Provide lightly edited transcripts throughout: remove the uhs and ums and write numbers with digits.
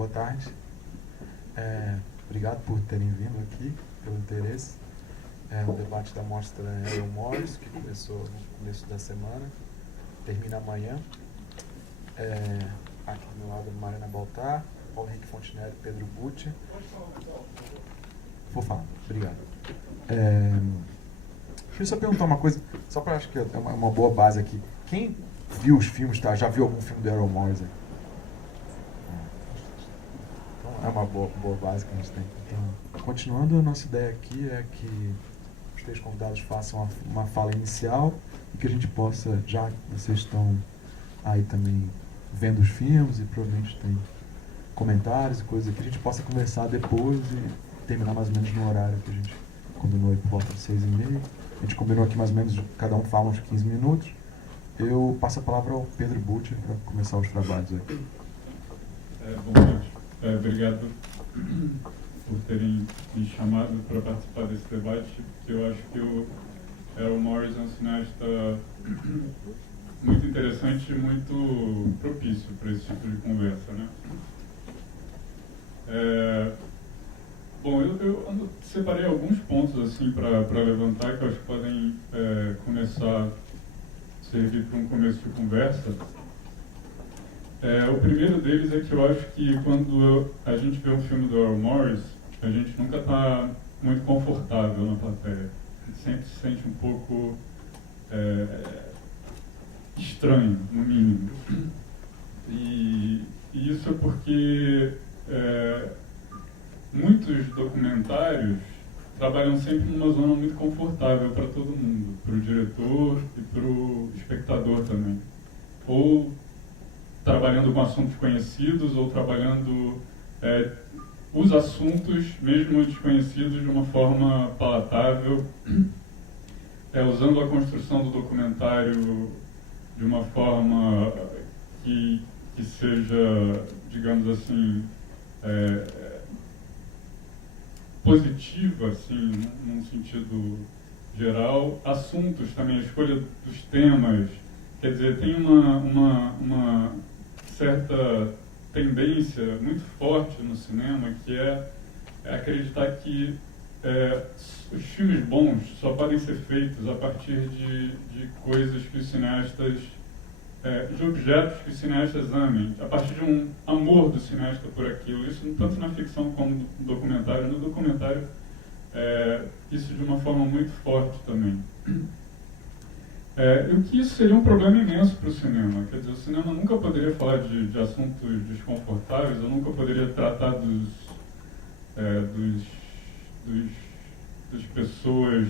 boa tarde. Obrigado por terem vindo aqui, pelo interesse. O debate da mostra Errol Morris, que começou no começo da semana, termina amanhã. Aqui do meu lado, Mariana Baltar, Paulo Henrique Fontenelle, Pedro Bucci. Vou falar, obrigado. Deixa eu só perguntar uma coisa, só para acho que é uma boa base aqui. Quem viu os filmes, tá? Já viu algum filme do Errol Morris? Então é uma boa base que a gente tem. Então, continuando, a nossa ideia aqui é que os três convidados façam uma fala inicial e que a gente possa, já que vocês estão aí também vendo os filmes e provavelmente tem comentários e coisas que a gente possa conversar depois e terminar mais ou menos no horário que a gente combinou aí por volta de 6h30. A gente combinou aqui mais ou menos, cada um fala uns 15 minutos. Eu passo a palavra ao Pedro Bucci para começar os trabalhos aí. Bom, gente, obrigado por terem me chamado para participar desse debate, porque eu acho que o Errol Morris é um cineasta muito interessante e muito propício para esse tipo de conversa, né? Bom, eu separei alguns pontos assim para levantar que eu acho que podem começar a servir para um começo de conversa. O primeiro deles é que eu acho que quando a gente vê um filme do Errol Morris, a gente nunca está muito confortável na plateia. A gente sempre se sente um pouco estranho, no mínimo. E isso é porque muitos documentários trabalham sempre numa zona muito confortável para todo mundo, para o diretor e para o espectador também. Ou trabalhando com assuntos conhecidos, ou trabalhando os assuntos, mesmo desconhecidos, de uma forma palatável, usando a construção do documentário de uma forma que seja, digamos assim, positiva, assim, num sentido geral. Assuntos também, a escolha dos temas, quer dizer, tem uma certa tendência muito forte no cinema, que é acreditar que os filmes bons só podem ser feitos a partir de coisas que os cineastas, de objetos que os cineastas amem, a partir de um amor do cineasta por aquilo. Isso tanto na ficção como no documentário. No documentário, isso de uma forma muito forte também. O que isso seria um problema imenso para o cinema. Quer dizer, o cinema nunca poderia falar de assuntos desconfortáveis, ou nunca poderia tratar das pessoas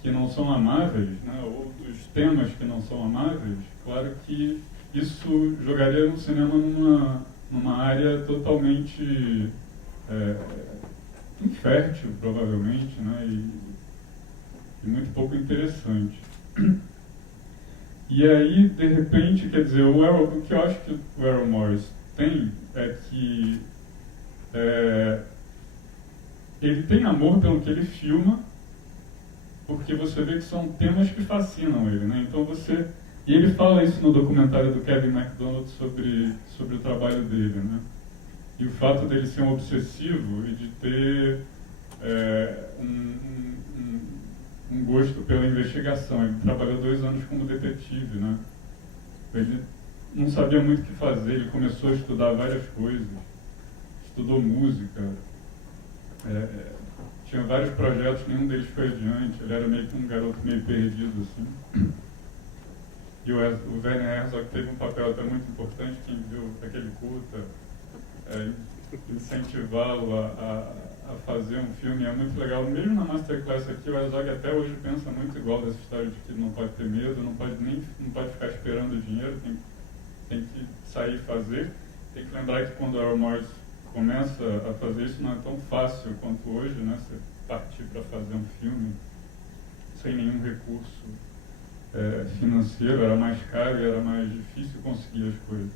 que não são amáveis, né, ou dos temas que não são amáveis. Claro que isso jogaria no cinema numa área totalmente infértil, provavelmente, né, e muito pouco interessante. E aí, de repente, quer dizer, o que eu acho que o Errol Morris tem é que ele tem amor pelo que ele filma, porque você vê que são temas que fascinam ele, né? Então e ele fala isso no documentário do Kevin MacDonald sobre o trabalho dele, né? E o fato dele ser um obsessivo e de ter um gosto pela investigação. Ele trabalhou 2 anos como detetive, né? Ele não sabia muito o que fazer, ele começou a estudar várias coisas, estudou música, tinha vários projetos, nenhum deles foi adiante. Ele era meio que um garoto meio perdido, assim. E o Werner Herzog teve um papel até muito importante. Quem viu aquele curta, incentivá-lo a fazer um filme. É muito legal. Mesmo na Masterclass aqui, o Herzog até hoje pensa muito igual dessa história de que não pode ter medo, não pode ficar esperando dinheiro, tem que sair e fazer. Tem que lembrar que quando o Errol Morris começa a fazer isso, não é tão fácil quanto hoje, né? Você partir para fazer um filme sem nenhum recurso financeiro, era mais caro e era mais difícil conseguir as coisas.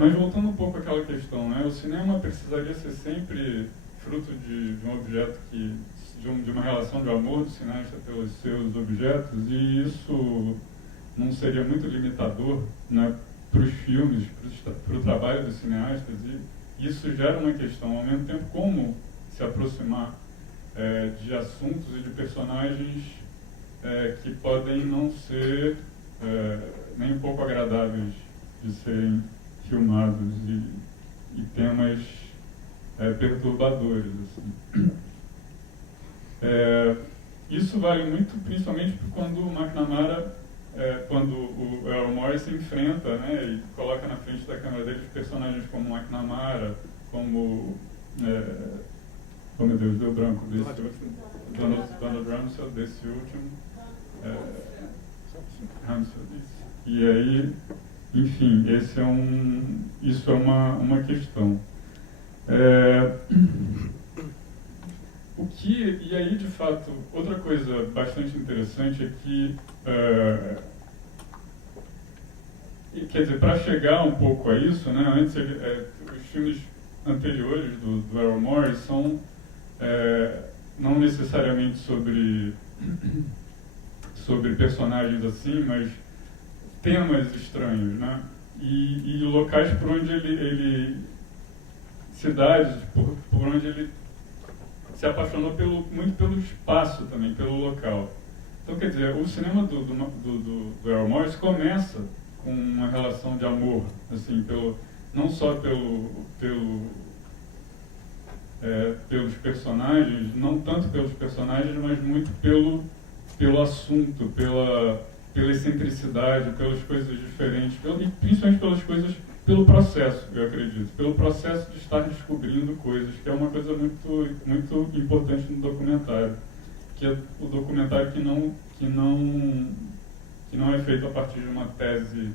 Mas voltando um pouco àquela questão, né? O cinema precisaria ser sempre fruto de um objeto de uma relação de amor do cineasta pelos seus objetos, e isso não seria muito limitador, né? para os filmes, para o trabalho dos cineastas, e isso gera uma questão, ao mesmo tempo, como se aproximar de assuntos e de personagens que podem não ser nem um pouco agradáveis de serem filmados, e temas perturbadores. Assim. Isso vale muito, principalmente quando o McNamara, quando o Errol Morris se enfrenta, né, e coloca na frente da câmera dele personagens como McNamara, como oh meu Deus, deu branco desse último, Donald Rumsfeld, desse último, Rumsfeld, isso. E aí, enfim, isso é uma questão. E aí, de fato, outra coisa bastante interessante é que, quer dizer, para chegar um pouco a isso, né, antes os filmes anteriores do Errol Morris são não necessariamente sobre personagens assim, mas temas estranhos, né, e locais por onde cidades por onde ele se apaixonou muito pelo espaço também, pelo local. Então, quer dizer, o cinema do Errol Morris começa com uma relação de amor, assim, não só pelos personagens, não tanto pelos personagens, mas muito pelo assunto, pela excentricidade, pelas coisas diferentes, e principalmente pelo processo, eu acredito, pelo processo de estar descobrindo coisas, que é uma coisa muito, muito importante no documentário, que é o documentário que não é feito a partir de uma tese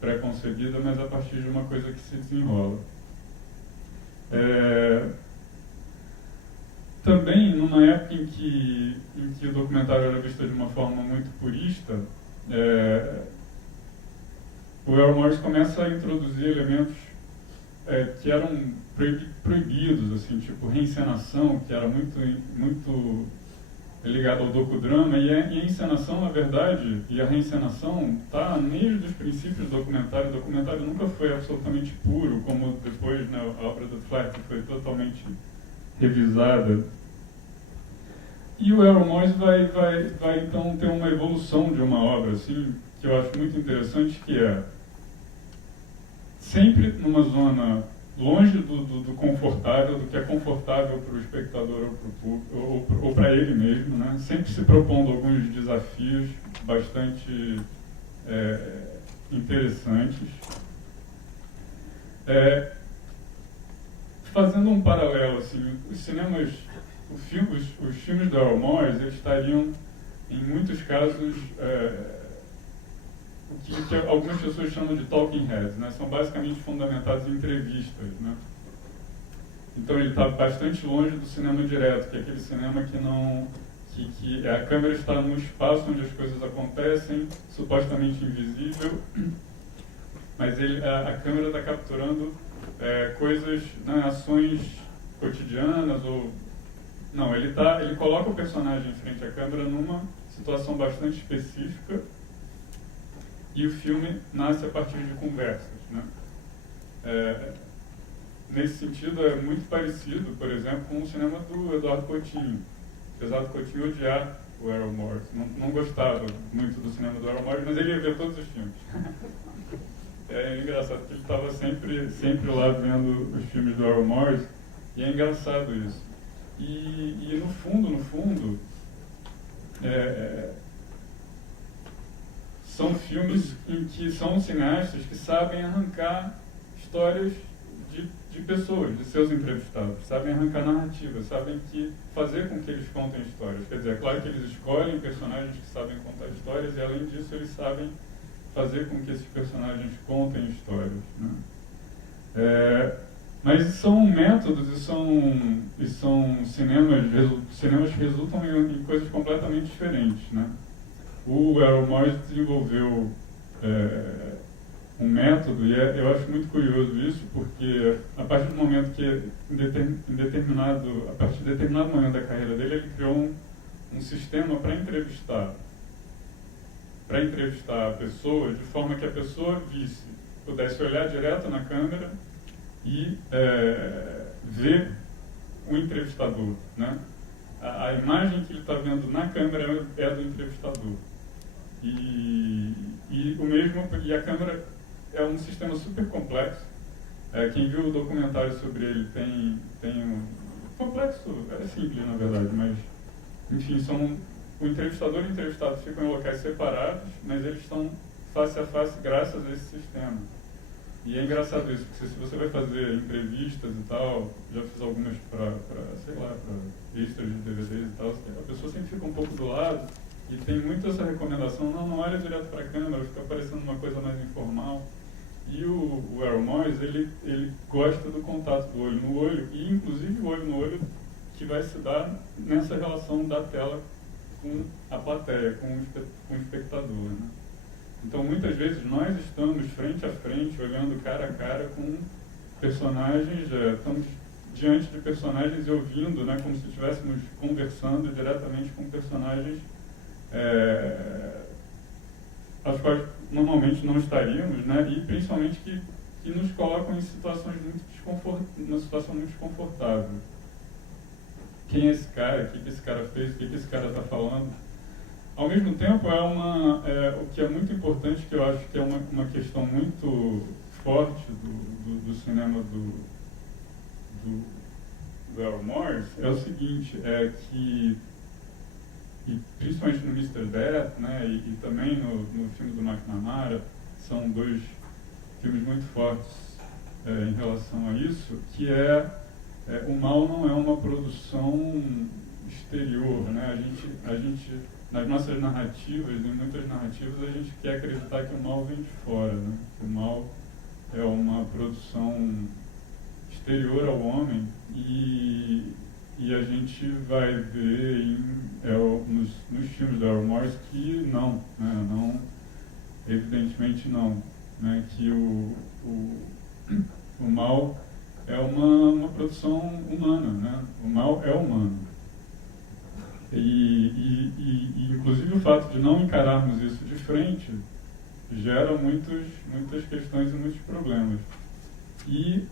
pré-concebida, mas a partir de uma coisa que se desenrola. Também, numa época em que o documentário era visto de uma forma muito purista, o Errol Morris começa a introduzir elementos que eram proibidos, assim, tipo reencenação, que era muito ligado ao docudrama, e a encenação, na verdade, e a reencenação está desde os princípios do documentário. O documentário nunca foi absolutamente puro, como depois, né, a obra do Fleck foi totalmente revisada. E o Errol Morris vai então ter uma evolução de uma obra, assim, que eu acho muito interessante, que é sempre numa zona longe do confortável, do que é confortável para o espectador ou para ele mesmo, né? Sempre se propondo alguns desafios bastante interessantes. Fazendo um paralelo, assim, os filmes do Errol Morris, eles estariam, em muitos casos, o que algumas pessoas chamam de talking heads, né? São basicamente fundamentados em entrevistas, né? Então ele está bastante longe do cinema direto, que é aquele cinema que a câmera está no espaço onde as coisas acontecem, supostamente invisível, mas a câmera está capturando coisas, né, ações cotidianas não, ele coloca o personagem em frente à câmera numa situação bastante específica. E o filme nasce a partir de conversas, né? Nesse sentido, é muito parecido, por exemplo, com o cinema do Eduardo Coutinho. Apesar do Coutinho odiar o Errol Morris, não gostava muito do cinema do Errol Morris, mas ele ia ver todos os filmes. É engraçado, porque ele estava sempre lá vendo os filmes do Errol Morris, e é engraçado isso. E no fundo, são filmes em que são cineastas que sabem arrancar histórias de pessoas, de seus entrevistados, sabem arrancar narrativas, sabem fazer com que eles contem histórias. Quer dizer, é claro que eles escolhem personagens que sabem contar histórias e, além disso, eles sabem fazer com que esses personagens contem histórias, né? Mas são métodos e são cinemas que resultam em coisas completamente diferentes, né? O Errol Morris desenvolveu um método, e eu acho muito curioso isso, porque a partir do momento que, a partir de determinado momento da carreira dele, ele criou um sistema para entrevistar a pessoa de forma que a pessoa visse pudesse olhar direto na câmera e ver o entrevistador, né? A imagem que ele está vendo na câmera é do entrevistador. E a câmera é um sistema super complexo. Quem viu o documentário sobre ele tem um complexo, é simples na verdade, mas enfim, o entrevistador e o entrevistado ficam em locais separados, mas eles estão face a face graças a esse sistema. E é engraçado isso, porque se você vai fazer entrevistas e tal, já fiz algumas para extras de DVDs e tal, a pessoa sempre fica um pouco do lado e tem muito essa recomendação, não olha direto para a câmera, fica parecendo uma coisa mais informal. E o Errol Morris, ele gosta do contato do olho no olho, e inclusive o olho no olho que vai se dar nessa relação da tela com a plateia, com o espectador, né? Então, muitas vezes, nós estamos frente a frente, olhando cara a cara com personagens, estamos diante de personagens e ouvindo, né, como se estivéssemos conversando diretamente com personagens aos quais normalmente não estaríamos, né, e principalmente que nos colocam em situações uma situação muito desconfortável. Quem é esse cara? O que esse cara fez? O que esse cara está falando? Ao mesmo tempo, o que é muito importante, que eu acho que é uma questão muito forte do cinema do Errol Morris, é o seguinte, que e principalmente no Mr. Death, né, e também no filme do McNamara, são dois filmes muito fortes em relação a isso, que o mal não é uma produção exterior, né? A gente nas nossas narrativas, em muitas narrativas, a gente quer acreditar que o mal vem de fora, né? Que o mal é uma produção exterior ao homem e a gente vai ver nos filmes da Errol Morris que não, né? Não, evidentemente não, né? Que o mal é uma produção humana, né? O mal é humano. E inclusive o fato de não encararmos isso de frente gera muitas questões e muitos problemas. E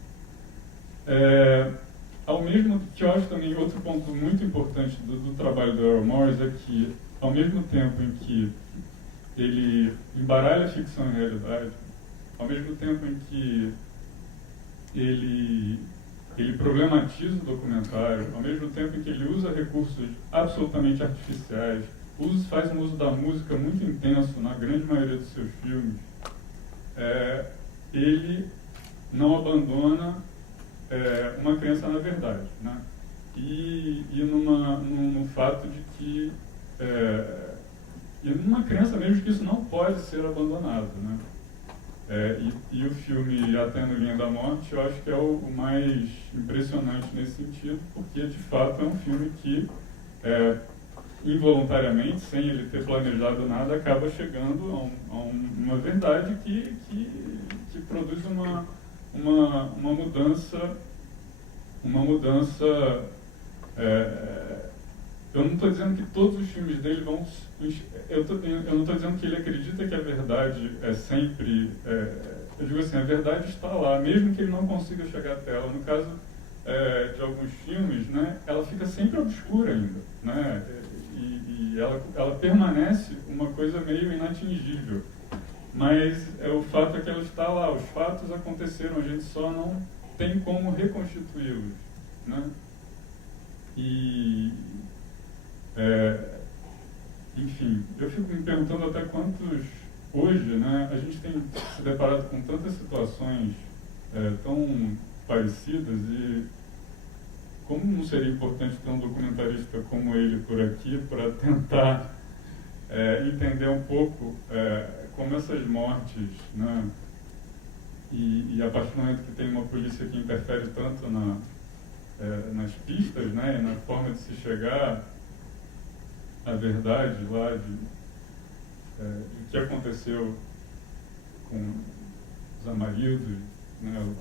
ao mesmo que eu acho também outro ponto muito importante do trabalho do Errol Morris é que, ao mesmo tempo em que ele embaralha a ficção e a realidade, ao mesmo tempo em que ele problematiza o documentário, ao mesmo tempo em que ele usa recursos absolutamente artificiais, faz um uso da música muito intenso na grande maioria dos seus filmes, ele não abandona uma crença na verdade, né? E no fato de que e numa crença mesmo que isso não pode ser abandonado, né? E o filme Até no Linha da Morte eu acho que é o mais impressionante nesse sentido, porque de fato é um filme que involuntariamente, sem ele ter planejado nada, acaba chegando a uma verdade que produz uma mudança. Eu não estou dizendo que todos os filmes dele vão... Eu não estou dizendo que ele acredita que a verdade é sempre... eu digo assim, a verdade está lá, mesmo que ele não consiga chegar até ela. No caso de alguns filmes, né, ela fica sempre obscura ainda, né, e ela permanece uma coisa meio inatingível. Mas o fato é que ela está lá, os fatos aconteceram, a gente só não tem como reconstituí-los, né? Enfim, eu fico me perguntando até quantos, hoje, né, a gente tem se deparado com tantas situações tão parecidas, e como não seria importante ter um documentarista como ele por aqui para tentar entender um pouco como essas mortes, né, e a partir do momento que tem uma polícia que interfere tanto nas pistas, né, e na forma de se chegar à verdade lá de que aconteceu com os Amarildos, né,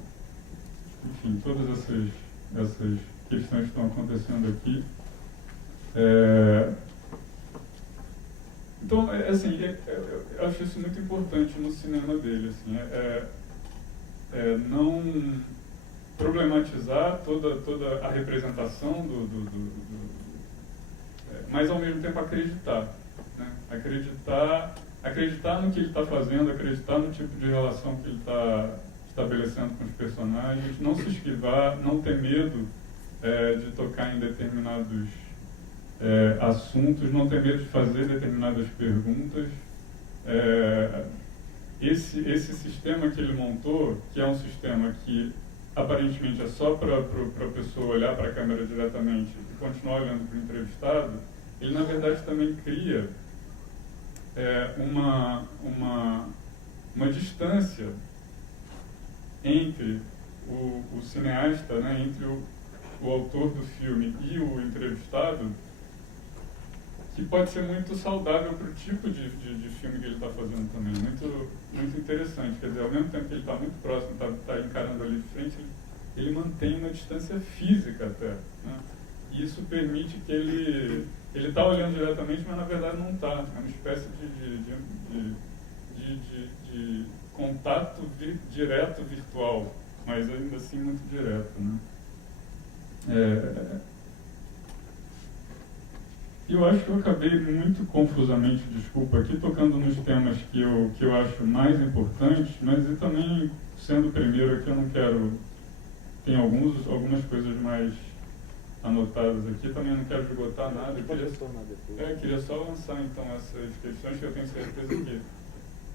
enfim, todas essas questões que estão acontecendo aqui. Então, assim, eu acho isso muito importante no cinema dele, assim, não problematizar toda a representação mas ao mesmo tempo acreditar, né? Acreditar no que ele está fazendo, acreditar no tipo de relação que ele está estabelecendo com os personagens, não se esquivar, não ter medo de tocar em determinados assuntos, não ter medo de fazer determinadas perguntas. Esse sistema que ele montou, que é um sistema que aparentemente é só para a pessoa olhar para a câmera diretamente e continuar olhando para o entrevistado, ele na verdade também cria uma distância entre o cineasta, né, entre o autor do filme e o entrevistado, que pode ser muito saudável para o tipo de filme que ele está fazendo também, muito interessante. Quer dizer, ao mesmo tempo que ele está muito próximo, está encarando ali de frente, ele mantém uma distância física até, né? E isso permite que ele está olhando diretamente, mas na verdade não está. É uma espécie de contato direto virtual, mas ainda assim muito direto, né? Eu acho que eu acabei muito confusamente, desculpa, aqui tocando nos temas que eu acho mais importantes, mas e também sendo o primeiro aqui, eu não quero... Tem algumas coisas mais anotadas aqui, também não quero esgotar nada. Queria só lançar então essas questões que eu tenho certeza que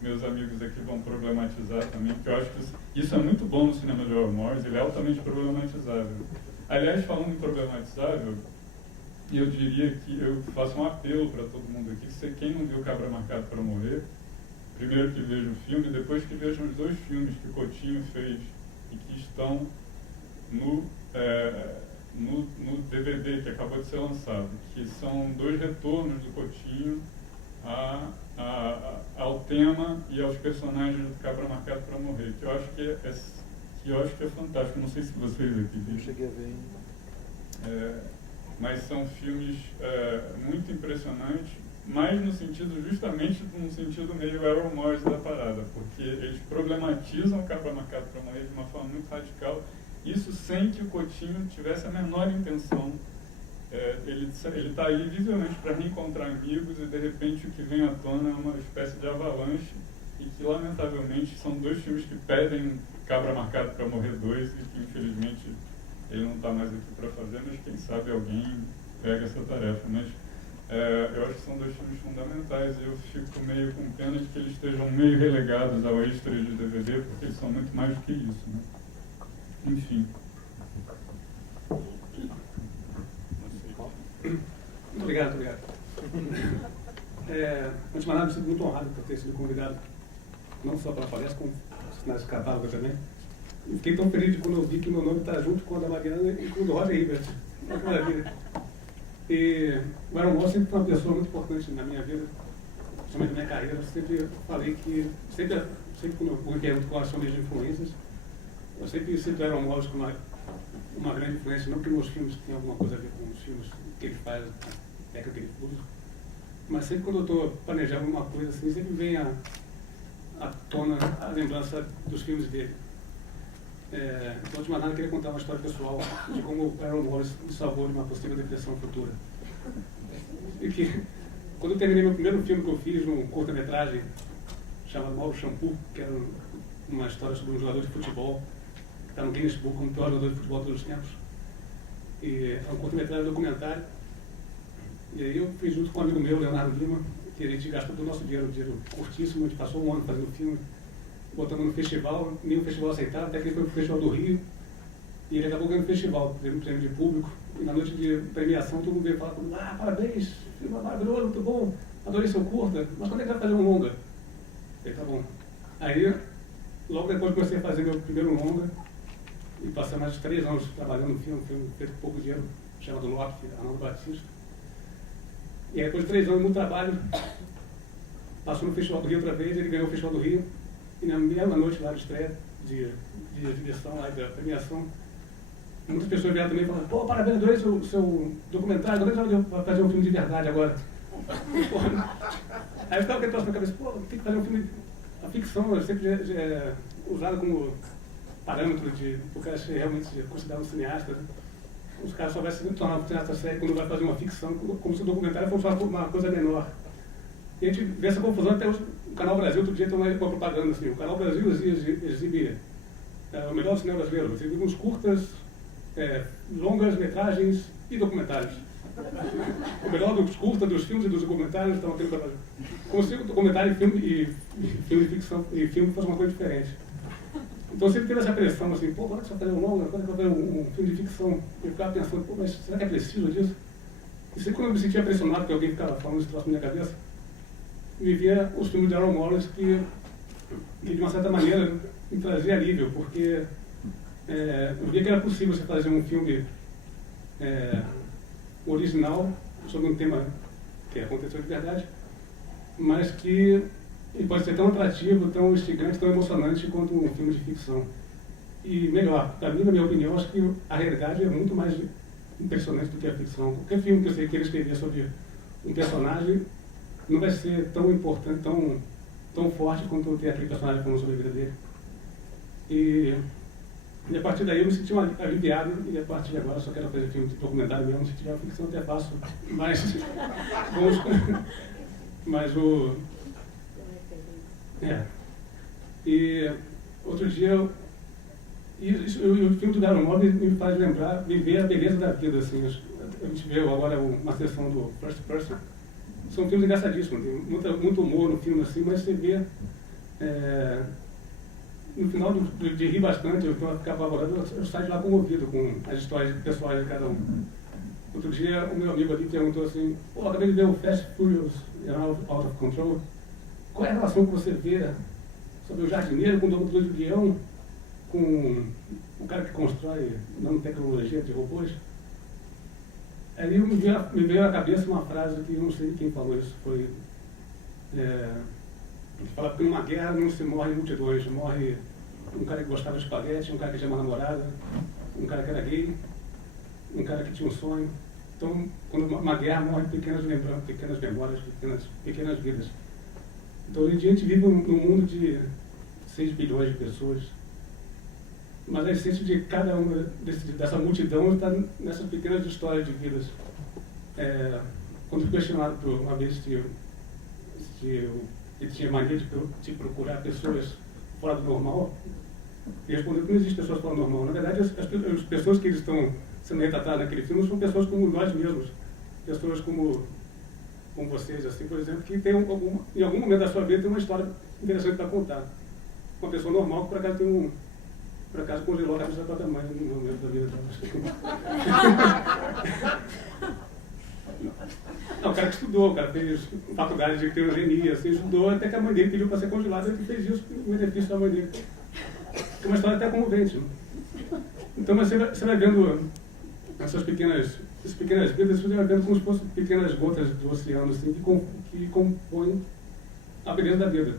meus amigos aqui vão problematizar também, porque eu acho que isso é muito bom no cinema de Errol Morris, ele é altamente problematizável. Aliás, falando em problematizável, eu diria que eu faço um apelo para todo mundo aqui, que quem não viu Cabra Marcado para Morrer, primeiro que veja o filme, depois que veja os 2 filmes que o Coutinho fez e que estão no DVD que acabou de ser lançado, que são 2 retornos do Coutinho ao tema e aos personagens do Cabra Marcado para Morrer, que eu acho que é fantástico. Não sei se vocês aqui viram. Eu cheguei a ver ainda. Mas são filmes muito impressionantes, mas justamente no sentido meio Errol Morris da parada, porque eles problematizam o Cabra Marcado para Morrer de uma forma muito radical, isso sem que o Coutinho tivesse a menor intenção. Ele está aí visivelmente para reencontrar amigos e de repente o que vem à tona é uma espécie de avalanche e que lamentavelmente são 2 filmes que pedem Cabra Marcado para Morrer 2 e que infelizmente ele não está mais aqui para fazer, mas quem sabe alguém pega essa tarefa. Mas eu acho que são 2 filmes fundamentais e eu fico meio com pena de que eles estejam meio relegados ao extra de DVD, porque eles são muito mais do que isso, né? Enfim. Obrigado. Antes de mais nada, me sinto muito honrado por ter sido convidado, não só para a palestra, como assinar esse catálogo também. E fiquei tão feliz quando eu vi que meu nome está junto com o da Mariana e com o do Roger Ebert. Maravilha. E o Errol Morris sempre foi uma pessoa muito importante na minha vida, principalmente na minha carreira. Eu sempre falei que, sempre quando eu me pergunto quais são as minhas influências, eu sempre cito o Errol Morris como uma grande influência, não que meus filmes tenham alguma coisa a ver com os filmes que ele faz, a técnica que ele usa, mas sempre quando eu estou planejando alguma coisa assim, sempre vem à tona a lembrança dos filmes dele. Então, de maneira, eu queria contar uma história pessoal de como o Errol Morris me salvou de uma possível depressão futura. E que, quando eu terminei meu primeiro filme que eu fiz, num curta-metragem chamado Mauro Shampoo, que era uma história sobre um jogador de futebol, que está no Guinness Book como o pior jogador de futebol de todos os tempos. E é um curta-metragem documentário. E aí eu fiz junto com um amigo meu, Leonardo Lima, que a gente gastou todo o nosso dinheiro curtíssimo, a gente passou um ano fazendo o filme, botamos no festival, nenhum festival aceitava, até que ele foi pro Festival do Rio, e ele acabou ganhando o festival, teve um prêmio de público, e na noite de premiação todo mundo veio falar comigo, parabéns, filme maravilhoso, muito bom, adorei seu curta, mas quando é que vai fazer um longa? Eu falei, tá bom. Aí, logo depois comecei a fazer meu primeiro longa, e passei mais de 3 anos trabalhando no filme, um filme feito com pouco dinheiro, chamado Loki, Arnaldo Batista. E aí, depois de 3 anos no trabalho, passou no Festival do Rio outra vez, ele ganhou o Festival do Rio, e na mesma noite lá de estreia, de exibição, lá da premiação, muitas pessoas vieram também falando, pô, parabéns, adorei seu documentário, adorei fazer um filme de verdade agora. Aí eu ficava com aquele troço na cabeça, pô, tem que fazer um filme, a ficção sempre é usada como parâmetro do cara ser realmente considerado um cineasta. Os caras só vai se tornar um cineasta sério quando vai fazer uma ficção, como se o documentário fosse uma coisa menor. E a gente vê essa confusão até o Canal Brasil. Outro dia tem uma propaganda assim: o Canal Brasil exibe o melhor do cinema brasileiro. Você exibe uns curtas, longas metragens e documentários. O melhor dos curtas, dos filmes e dos documentários estão aqui no Brasil. Como se o documentário e filme de ficção e filme fosse uma coisa diferente. Então sempre teve essa pressão assim: pô, quando é que você vai fazer um longa, quando é que vai fazer um filme de ficção? Eu ficava pensando: pô, mas será que é preciso disso? E sempre quando eu me sentia pressionado porque alguém ficava falando isso na minha cabeça, me via os filmes de Aaron Morris que de uma certa maneira me trazia alívio, porque eu via que era possível você fazer um filme original sobre um tema que aconteceu de verdade, mas que pode ser tão atrativo, tão instigante, tão emocionante quanto um filme de ficção. E melhor, para mim, na minha opinião, acho que a realidade é muito mais impressionante do que a ficção. Qualquer filme que eu sei que ele escrever sobre um personagem não vai ser tão importante, tão forte quanto ter aquele personagem falando sobre a vida dele. E a partir daí eu me senti aliviado, e a partir de agora eu só quero fazer filme de documentário mesmo. Se tiver ficção até faço, mas o... E outro dia, o filme do Aaron Morris me faz lembrar, viver a beleza da vida, assim. A gente vê agora uma sessão do First Person. São filmes engraçadíssimos, tem muito humor no filme, assim, mas você vê, no final de rir bastante, eu ficava apavorado, eu saio de lá comovido com as histórias pessoais de cada um. Outro dia, o meu amigo ali perguntou assim: pô, acabei de ver o Fast Furious Out of Control, qual é a relação que você vê sobre o jardineiro com o domador de leão, com o cara que constrói nanotecnologia de robôs? Aí me veio à cabeça uma frase que eu não sei quem falou isso, foi... fala que numa guerra não se morre em multidões, morre um cara que gostava de espaguete, um cara que tinha uma namorada, um cara que era gay, um cara que tinha um sonho. Então, quando uma guerra morre pequenas lembranças, pequenas memórias, pequenas vidas. Então, hoje em dia a gente vive num mundo de 6 bilhões de pessoas, mas a essência de cada uma dessa multidão está nessas pequenas histórias de vidas. Quando fui questionado por uma vez se eu tinha mania de procurar pessoas fora do normal, ele respondeu que não existe pessoas fora do normal. Na verdade, as pessoas que eles estão sendo retratadas naquele filme são pessoas como nós mesmos, pessoas como vocês, assim, por exemplo, que tem em algum momento da sua vida tem uma história interessante para contar. Uma pessoa normal que por acaso congelou a cabeça da própria mãe no momento da vida dela. Não, o cara que estudou, o cara fez faculdade de teogenia, assim, estudou até que a mãe dele pediu para ser congelado, e ele fez isso com o benefício da mãe dele. É uma história até comovente. Né? Então você vai vendo essas pequenas vidas, você vai vendo como se fossem pequenas gotas do oceano, assim, que compõem a beleza da vida.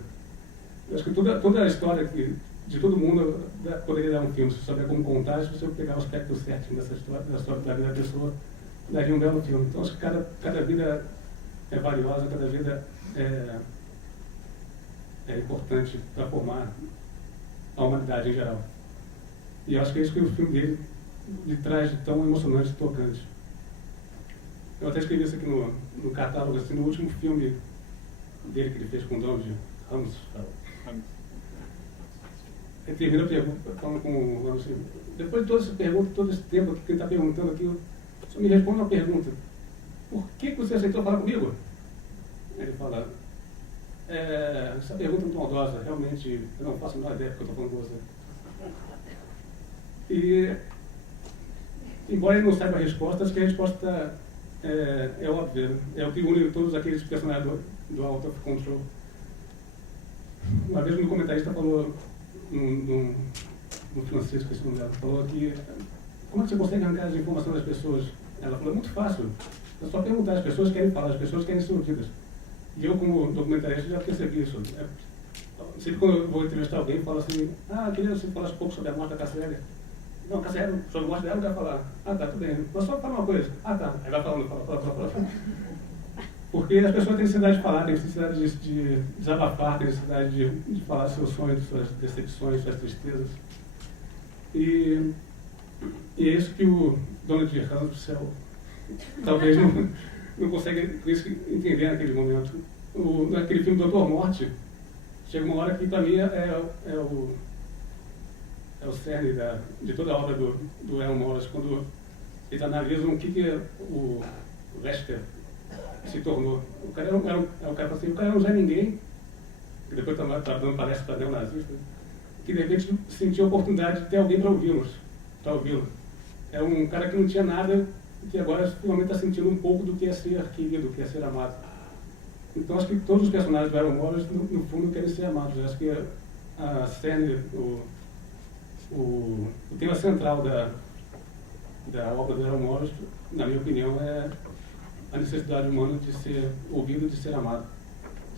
Eu acho que toda a história de todo mundo poderia dar um filme, se você souber como contar, se você pegar o aspecto certinho dessa história, da história da vida da pessoa, daria um belo filme. Então acho que cada vida é valiosa, cada vida é importante para formar a humanidade em geral. E eu acho que é isso que o filme dele lhe traz de tão emocionante e tocante. Eu até escrevi isso aqui no catálogo, assim, no último filme dele que ele fez com o Donald Ramos. Ele termina a pergunta falando com o Ramos assim: depois de toda essa pergunta, todo esse tempo que ele está perguntando aqui, só me responde uma pergunta: por que você aceitou falar comigo? Ele fala: essa pergunta é muito maldosa, realmente eu não faço a menor ideia porque eu estou falando com você. E, embora ele não saiba a resposta, acho que a resposta é óbvia. É o que une todos aqueles personagens do Out of Control. Uma vez um comentarista falou, no francês, que esse nome dela, falou que como é que você consegue arrancar as informações das pessoas? Ela falou: é muito fácil. É só perguntar, as pessoas querem falar, as pessoas querem ser ouvidas. E eu, como documentarista, já percebi isso. Sempre quando eu vou entrevistar alguém, eu falo assim: eu queria que você falasse um pouco sobre a morte da Cássia Eller. Não, a Cássia Eller, sobre a morte dela, não quero falar. Tá, tudo bem. Mas só fala uma coisa. Tá. Aí vai falando, fala. Porque as pessoas têm necessidade de falar, têm necessidade de desabafar, têm necessidade de falar seus sonhos, suas decepções, suas tristezas. E é isso que o dono de Casa do Céu talvez não consegue entender naquele momento. Naquele filme Doutor Morte, chega uma hora que para mim é o cerne de toda a obra do Errol Morris, quando eles analisam o que o Lester se tornou. O cara era um Zé Ninguém, que depois está dando palestra para neonazista, que de repente sentiu a oportunidade de ter alguém para ouvi-lo. É um cara que não tinha nada e que agora finalmente está sentindo um pouco do que é ser querido, do que é ser amado. Então acho que todos os personagens do Errol Morris, no fundo, querem ser amados. Eu acho que a cerne, o tema central da obra do Errol Morris, na minha opinião, é a necessidade humana de ser ouvido, de ser amado.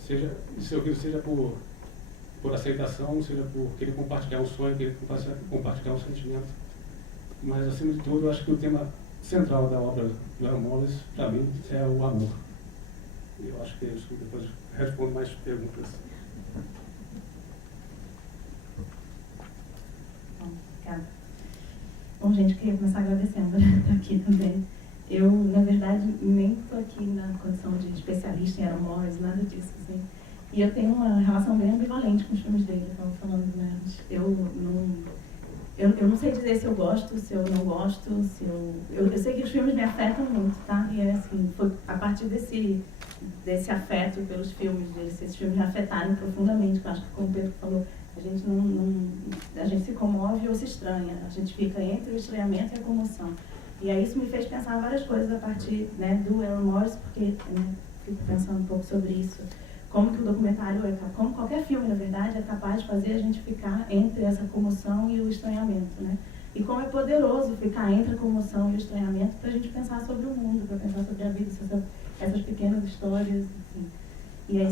De ser ouvido seja por aceitação, seja por querer compartilhar um sonho, querer compartilhar um sentimento. Mas, acima de tudo, eu acho que o tema central da obra do Errol Morris, para mim, é o amor. E eu acho que é isso. Depois respondo mais perguntas. Bom, obrigada. Bom, gente, queria começar agradecendo estar aqui também. Eu, na verdade, nem estou aqui na condição de especialista em Errol Morris, nada disso, assim. E eu tenho uma relação bem ambivalente com os filmes dele, estava falando, né? Eu não sei dizer se eu gosto, se eu não gosto, se eu sei que os filmes me afetam muito, tá? E é assim, foi a partir desse afeto pelos filmes, esses filmes me afetaram profundamente, que eu acho que, como o Pedro falou, a gente se comove ou se estranha, a gente fica entre o estranhamento e a comoção. E aí isso me fez pensar várias coisas a partir, né, do Errol Morris, porque, né, fico pensando um pouco sobre isso. Como que o documentário, como qualquer filme, na verdade, é capaz de fazer a gente ficar entre essa comoção e o estranhamento, né? E como é poderoso ficar entre a comoção e o estranhamento para a gente pensar sobre o mundo, para pensar sobre a vida, essas pequenas histórias, assim. E é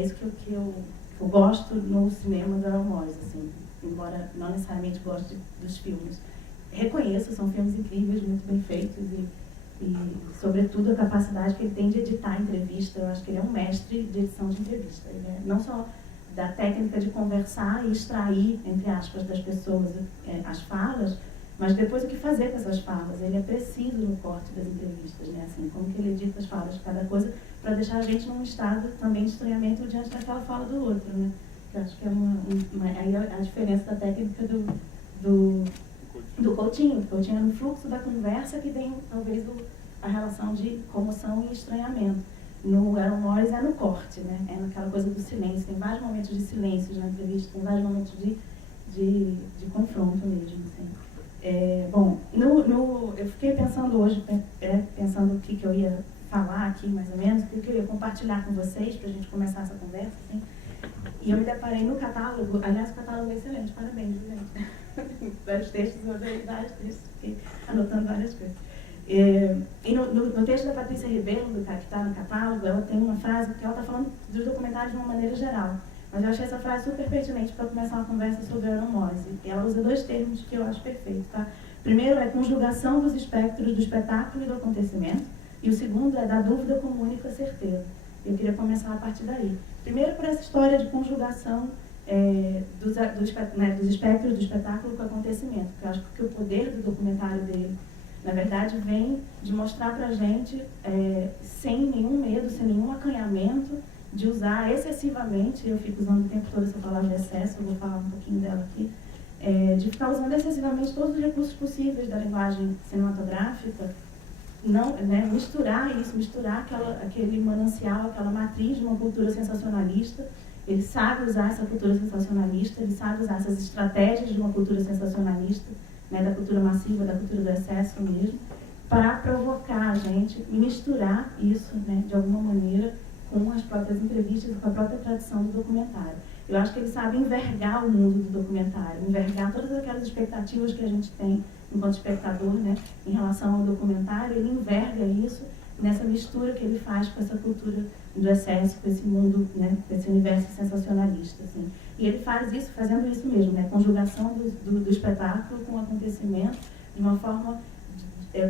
isso que eu gosto no cinema do Errol Morris, assim, embora não necessariamente goste dos filmes. Reconheço, são filmes incríveis, muito bem feitos e, sobretudo, a capacidade que ele tem de editar entrevista. Eu acho que ele é um mestre de edição de entrevista. Ele é não só da técnica de conversar e extrair, entre aspas, das pessoas as falas, mas depois o que fazer com essas falas. Ele é preciso no corte das entrevistas, né? Assim, como que ele edita as falas de cada coisa para deixar a gente num estado também de estranhamento diante daquela fala do outro, né? Eu acho que é aí a diferença da técnica do Coutinho. O Coutinho é no fluxo da conversa que tem, talvez, a relação de comoção e estranhamento. No Errol Morris é no corte, né? É naquela coisa do silêncio. Tem vários momentos de silêncio na entrevista, tem vários momentos de confronto mesmo, assim. Bom, eu fiquei pensando hoje, pensando o que eu ia falar aqui, mais ou menos, o que eu ia compartilhar com vocês para a gente começar essa conversa, assim. E eu me deparei no catálogo, aliás, o catálogo é excelente, parabéns, gente. Vários textos, eu adorei vários textos, fiquei anotando várias coisas. E no texto da Patrícia Ribeiro, que está no catálogo, ela tem uma frase que ela está falando dos documentários de uma maneira geral. Mas eu achei essa frase super pertinente para começar uma conversa sobre Errol Morris. E ela usa dois termos que eu acho perfeitos, tá? Primeiro é conjugação dos espectros do espetáculo e do acontecimento. E o segundo é da dúvida como única certeza. Eu queria começar a partir daí. Primeiro por essa história de conjugação dos espectros do espetáculo com o acontecimento. Porque eu acho que o poder do documentário dele, na verdade, vem de mostrar pra gente, sem nenhum medo, sem nenhum acanhamento, de usar excessivamente, eu fico usando o tempo todo essa palavra de excesso, eu vou falar um pouquinho dela aqui, de ficar usando excessivamente todos os recursos possíveis da linguagem cinematográfica, misturar aquele manancial, aquela matriz de uma cultura sensacionalista. Ele sabe usar essa cultura sensacionalista, ele sabe usar essas estratégias de uma cultura sensacionalista, né, da cultura massiva, da cultura do excesso mesmo, para provocar a gente e misturar isso, né, de alguma maneira, com as próprias entrevistas e com a própria tradição do documentário. Eu acho que ele sabe envergar o mundo do documentário, envergar todas aquelas expectativas que a gente tem enquanto espectador, né, em relação ao documentário. Ele enverga isso nessa mistura que ele faz com essa cultura do excesso, com esse mundo, né, com esse universo sensacionalista, assim. E ele faz isso, fazendo isso mesmo, né, conjugação do espetáculo com o acontecimento de uma forma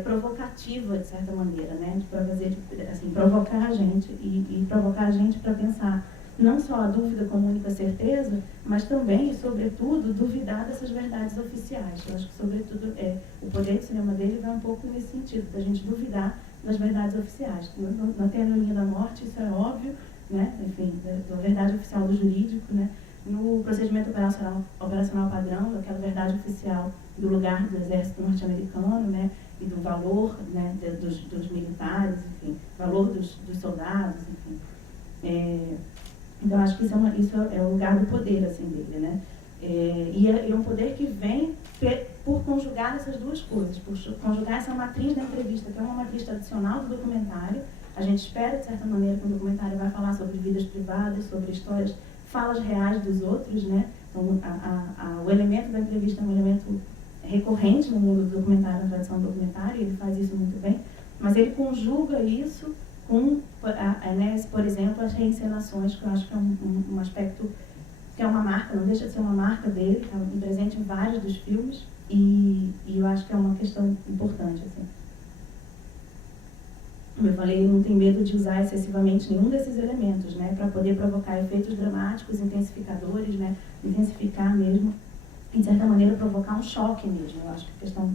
provocativa, de certa maneira, né, para fazer, assim, provocar a gente e provocar a gente para pensar não só a dúvida como única certeza, mas também, e sobretudo, duvidar dessas verdades oficiais. Eu acho que, sobretudo, o poder do cinema dele vai um pouco nesse sentido, da gente duvidar das verdades oficiais. Na Tênue da Morte, isso é óbvio, né? Enfim, da verdade oficial do jurídico, né? No procedimento operacional padrão, aquela verdade oficial do lugar do exército norte-americano, né? E do valor, né? dos militares, enfim, valor dos soldados, enfim. Então, acho que isso é o lugar do poder, assim, dele, né? E é um poder que vem por conjugar essas duas coisas, por conjugar essa matriz da entrevista, que é uma matriz tradicional do documentário. A gente espera, de certa maneira, que o documentário vai falar sobre vidas privadas, sobre histórias, falas reais dos outros, né? Então, o elemento da entrevista é um elemento recorrente no mundo do documentário, na tradição do documentário, e ele faz isso muito bem, mas ele conjuga isso com, por exemplo, as reencenações, que eu acho que é um aspecto que é uma marca, não deixa de ser uma marca dele, que é presente em vários dos filmes, e eu acho que é uma questão importante, assim. Como eu falei, ele não tem medo de usar excessivamente nenhum desses elementos, né, para poder provocar efeitos dramáticos, intensificadores, né, intensificar mesmo, e de certa maneira provocar um choque mesmo. Eu acho que a questão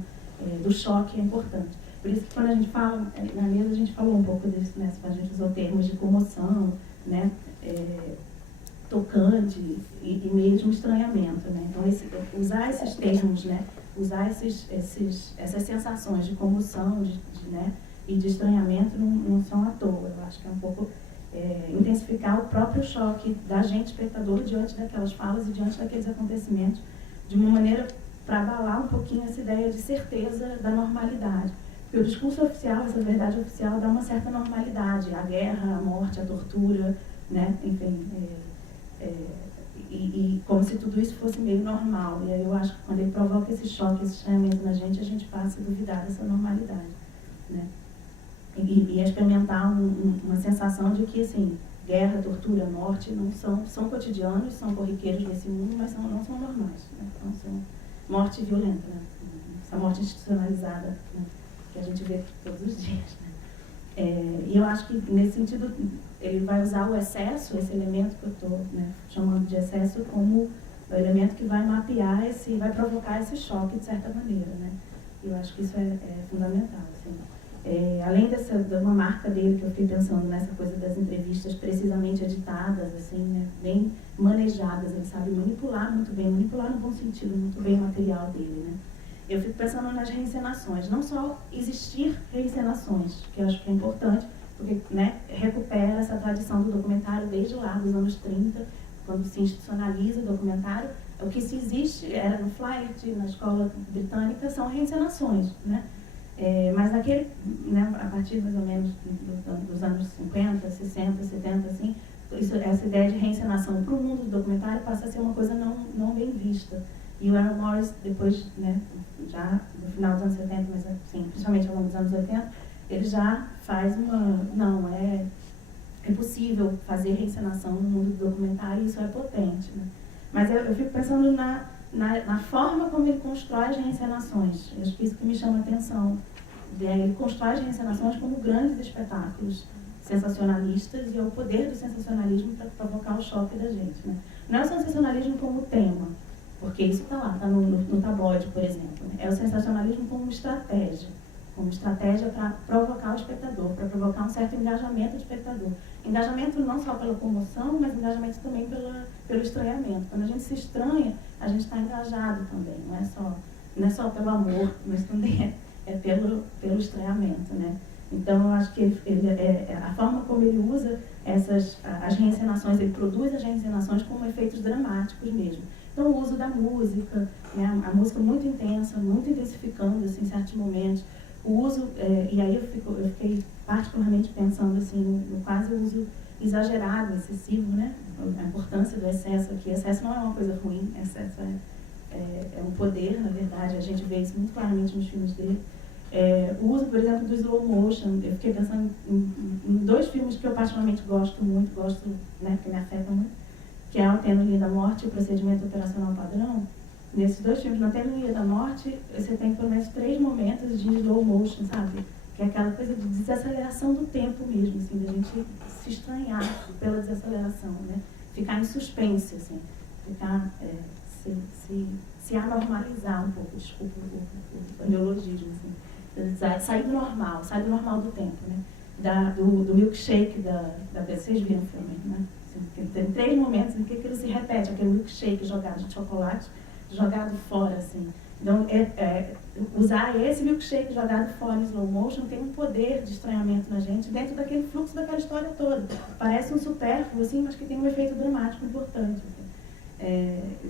do choque é importante. Por isso que quando a gente fala, na mesa a gente falou um pouco disso, né, a gente usou termos de comoção, né, tocante e mesmo estranhamento, né. Então, usar esses termos, né, usar essas sensações de comoção, né, e de estranhamento não são à toa. Eu acho que é um pouco intensificar o próprio choque da gente, espectador, diante daquelas falas e diante daqueles acontecimentos, de uma maneira para abalar um pouquinho essa ideia de certeza da normalidade. Porque o discurso oficial, essa verdade oficial, dá uma certa normalidade. A guerra, a morte, a tortura, né? Enfim, e como se tudo isso fosse meio normal. E aí eu acho que quando ele provoca esse choque, esse estranhamento na gente passa a duvidar dessa normalidade, né? E experimentar uma sensação de que, assim, guerra, tortura, morte não são cotidianos, são corriqueiros nesse mundo, mas não são normais, né? Não são morte violenta, né? Essa morte institucionalizada, né? Que a gente vê todos os dias, né? E eu acho que, nesse sentido, ele vai usar o excesso, esse elemento que eu estou, né, chamando de excesso, como o elemento que vai mapear vai provocar esse choque, de certa maneira, né? Eu acho que isso é fundamental, assim. Além de uma marca dele, que eu fiquei pensando nessa coisa das entrevistas precisamente editadas, assim, né, bem manejadas, ele sabe manipular muito bem, manipular no bom sentido, muito bem o material dele, né. Eu fico pensando nas reencenações, não só existir reencenações, que eu acho que é importante, porque, né, recupera essa tradição do documentário desde lá, dos anos 30, quando se institucionaliza o documentário. O que se existe era no Flight, na escola britânica, são reencenações, né. Mas naquele, né, a partir mais ou menos dos anos 50, 60, 70, assim, essa ideia de reencenação para o mundo do documentário passa a ser uma coisa não bem vista. E o Errol Morris, depois, né, já no final dos anos 70, mas assim, principalmente ao longo dos anos 80, ele já faz não, é possível fazer reencenação no mundo do documentário, e isso é potente, né? Mas eu fico pensando na forma como ele constrói as reencenações. Eu acho que isso que me chama a atenção. Ele constrói as reencenações como grandes espetáculos sensacionalistas, e é o poder do sensacionalismo para provocar o choque da gente, né? Não é o sensacionalismo como tema, porque isso está lá, está no tabloide, por exemplo, né? É o sensacionalismo como estratégia para provocar o espectador, para provocar um certo engajamento do espectador. Engajamento não só pela comoção, mas engajamento também pelo estranhamento. Quando a gente se estranha, a gente está engajado também, não é só pelo amor, mas também é pelo estranhamento, né? Então, eu acho que a forma como ele usa as reencenações, ele produz as reencenações como efeitos dramáticos mesmo. Então, o uso da música, né, a música muito intensa, muito intensificando, assim, em certos momentos. O uso, e aí eu fiquei particularmente pensando assim, no quase uso exagerado, excessivo, né? A importância do excesso aqui. Excesso não é uma coisa ruim, excesso é um poder, na verdade. A gente vê isso muito claramente nos filmes dele. O uso, por exemplo, do slow motion. Eu fiquei pensando em dois filmes que eu particularmente gosto muito, né, que me afetam muito, que é A Tênue da Morte e O Procedimento Operacional Padrão. Nesses dois filmes, na Tênue da Morte, você tem pelo menos 3 momentos de slow motion, sabe? que é aquela coisa de desaceleração do tempo mesmo, assim, da gente se estranhar pela desaceleração, né? Ficar em suspense, assim, ficar, se anormalizar um pouco, desculpa o neologismo, assim, sair do normal do tempo, né? Do milkshake vocês viram o filme, né? Assim, tem 3 momentos em que aquilo se repete, aquele milkshake jogado de chocolate, jogado fora, assim. Então, usar esse milkshake jogado fora em slow motion tem um poder de estranhamento na gente dentro daquele fluxo daquela história toda. Parece um supérfluo, assim, mas que tem um efeito dramático importante. Assim.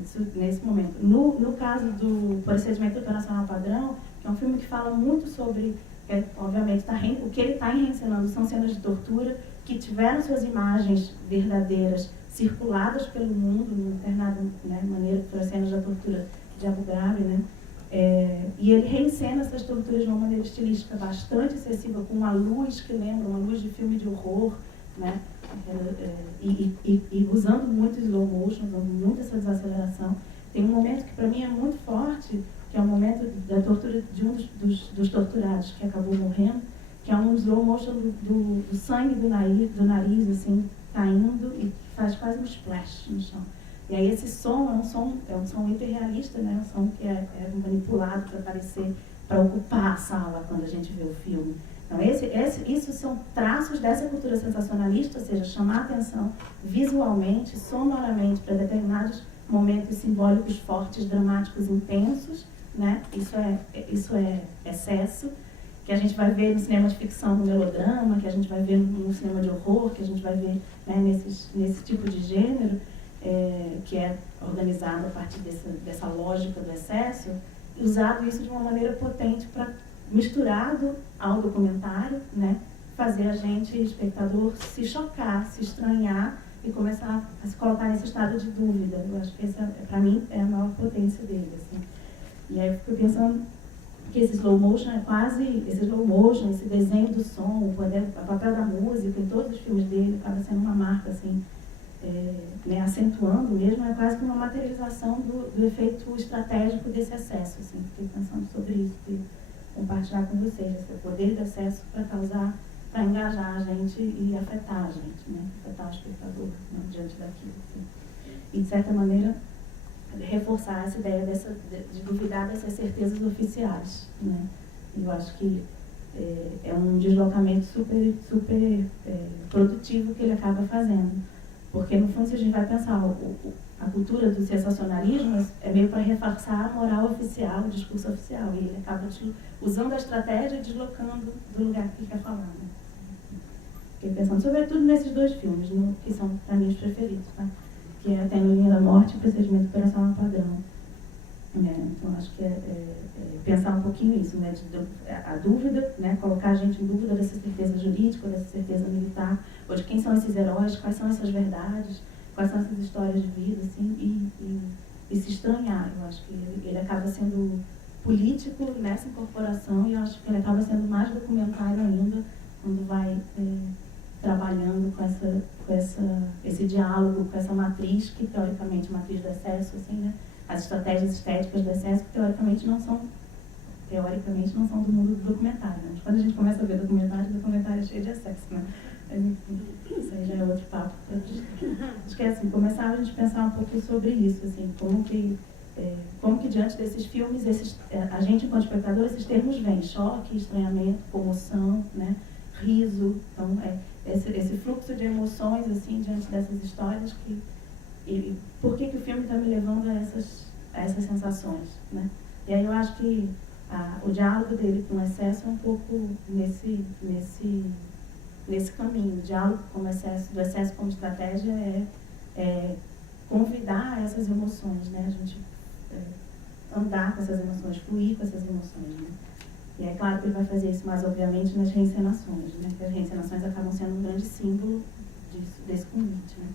Isso, nesse momento. No caso do Procedimento Operacional Padrão, que é um filme que fala muito sobre, obviamente, o que ele está reencenando são cenas de tortura que tiveram suas imagens verdadeiras circuladas pelo mundo, de determinada, né, maneira, por as cenas da tortura de Abu Ghraib, né? E ele reencena essas torturas de uma maneira estilística bastante excessiva, com uma luz que lembra uma luz de filme de horror, né? E usando muito slow motion, usando muito essa desaceleração. Tem um momento que para mim é muito forte, que é o momento da tortura de um dos torturados que acabou morrendo, que é um slow motion do sangue do nariz, assim, caindo e faz quase um splash no chão. E aí esse som é um som hiperrealista, né? Um som que é manipulado para aparecer, para ocupar a sala quando a gente vê o filme. Então isso são traços dessa cultura sensacionalista, ou seja, chamar a atenção visualmente, sonoramente, para determinados momentos simbólicos fortes, dramáticos, intensos, né? Isso é excesso, que a gente vai ver no cinema de ficção, no melodrama, que a gente vai ver no cinema de horror, que a gente vai ver, né, nesse tipo de gênero, que é organizado a partir dessa lógica do excesso, e usado isso de uma maneira potente para, misturado ao documentário, né, fazer a gente, espectador, se chocar, se estranhar e começar a se colocar nesse estado de dúvida. Eu acho que essa, para mim, é a maior potência dele, assim. E aí eu fico pensando que esse slow motion é quase, esse slow motion, esse desenho do som, o papel da música em todos os filmes dele acaba sendo uma marca, assim, né, acentuando mesmo, é quase que uma materialização do efeito estratégico desse excesso, assim. Fiquei pensando sobre isso, de compartilhar com vocês, esse poder do excesso para engajar a gente e afetar a gente, né, afetar o espectador, né, diante daquilo, assim. E, de certa maneira, reforçar essa ideia de duvidar dessas certezas oficiais, né. Eu acho que é um deslocamento super produtivo que ele acaba fazendo. Porque, no fundo, se a gente vai pensar, a cultura do sensacionalismo é meio para reforçar a moral oficial, o discurso oficial. E ele acaba usando a estratégia e deslocando do lugar que quer falar. Né? Fiquei pensando, sobretudo, nesses 2 filmes, que são, para mim, os preferidos. Tá? Que é Tem no Linha da Morte e o Procedimento Operacional Padrão. Então, acho que pensar um pouquinho isso, né, a dúvida, né, colocar a gente em dúvida dessa certeza jurídica, dessa certeza militar, ou de quem são esses heróis, quais são essas verdades, quais são essas histórias de vida, assim, e se estranhar. Eu acho que ele acaba sendo político nessa incorporação, e eu acho que ele acaba sendo mais documentário ainda, quando vai trabalhando com esse diálogo, com essa matriz, que teoricamente é matriz do excesso, assim, né? As estratégias estéticas do excesso, que teoricamente não são do mundo do documentário. Né? Quando a gente começa a ver documentário é cheio de excesso, né? Isso aí já é outro papo. Acho que é assim, começar a gente pensar um pouco sobre isso, assim, como que diante desses filmes, a gente, enquanto espectador, esses termos vêm: choque, estranhamento, comoção, né? Riso. Então, esse fluxo de emoções, assim, diante dessas histórias e por que o filme está me levando a essas sensações, né? E aí eu acho que o diálogo dele com o excesso é um pouco nesse caminho. O diálogo do excesso como estratégia é convidar essas emoções, né? A gente andar com essas emoções, fluir com essas emoções, né? E é claro que ele vai fazer isso mais obviamente nas reencenações, né? Porque as reencenações acabam sendo um grande símbolo desse convite, né?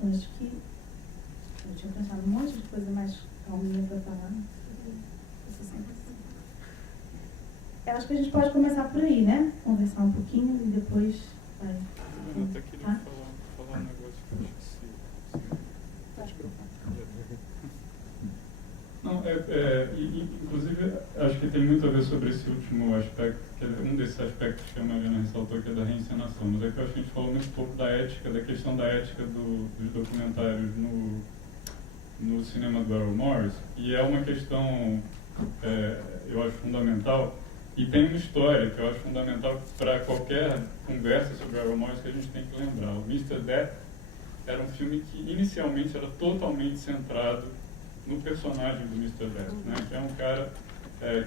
Eu acho que eu tinha pensado um monte de coisa mais calminha para falar. Eu acho que a gente pode começar por aí, né? Conversar um pouquinho e depois vai. Eu até queria falar um negócio que eu esqueci. Não, Inclusive, acho que tem muito a ver sobre esse último aspecto, que é um desses aspectos que a Mariana ressaltou, que é da reencenação. Mas é que eu acho que a gente falou muito pouco da ética, da questão da ética dos documentários no cinema do Errol Morris, e é uma questão, eu acho, fundamental. E tem uma história que eu acho fundamental para qualquer conversa sobre Errol Morris que a gente tem que lembrar. O Mr. Death era um filme que inicialmente era totalmente centrado no personagem do Mr. Death, né? Que é um cara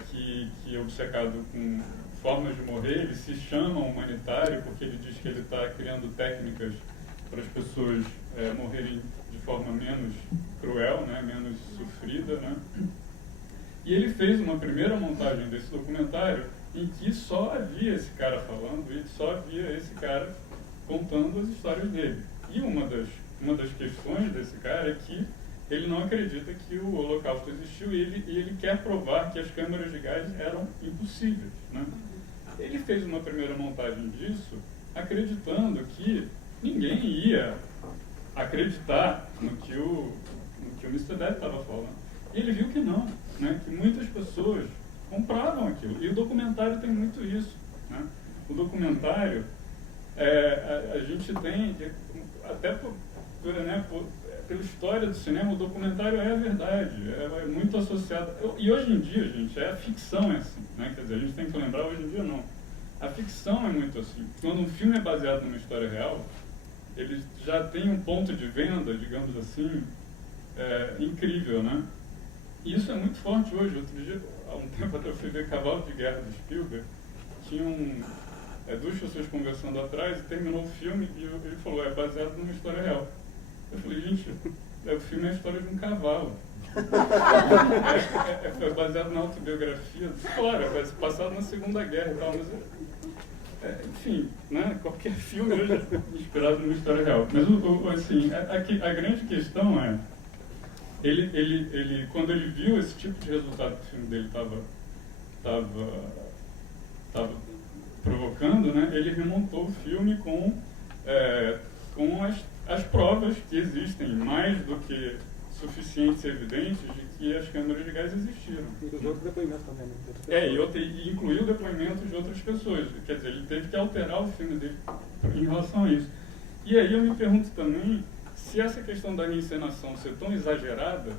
que é obcecado com formas de morrer. Ele se chama humanitário porque ele diz que ele está criando técnicas para as pessoas morrerem de forma menos cruel, né? Menos sofrida, né? E ele fez uma primeira montagem desse documentário em que só havia esse cara falando e só havia esse cara contando as histórias dele. E uma das questões desse cara é que ele não acredita que o Holocausto existiu e ele quer provar que as câmaras de gás eram impossíveis, né? Ele fez uma primeira montagem disso acreditando que ninguém ia acreditar no que o Mr. Death estava falando. E ele viu que não, né? Que muitas pessoas compravam aquilo. E o documentário tem muito isso, né? O documentário, a gente tem, até pela história do cinema, o documentário é a verdade, é muito associado. E hoje em dia, gente, a ficção é assim, né? Quer dizer, a gente tem que lembrar, hoje em dia não. A ficção é muito assim. Quando um filme é baseado numa história real, ele já tem um ponto de venda, digamos assim, incrível, né? E isso é muito forte hoje. Outro dia, há um tempo até eu fui ver Cavalo de Guerra do Spielberg, tinham duas pessoas conversando atrás e terminou o filme e ele falou, é baseado numa história real. Eu falei, gente, o filme é a história de um cavalo. É baseado na autobiografia. Claro, é passado na Segunda Guerra e tal, mas enfim, né? Qualquer filme hoje é inspirado numa história real. Mas assim, a grande questão é, ele quando ele viu esse tipo de resultado que o filme dele estava provocando, né? Ele remontou o filme com as provas que existem, mais do que suficientes e evidentes, de que as câmeras de gás existiram. E os outros depoimentos também, né? E incluiu depoimentos de outras pessoas. Quer dizer, ele teve que alterar o filme dele em relação a isso. E aí eu me pergunto também se essa questão da reencenação ser tão exagerada,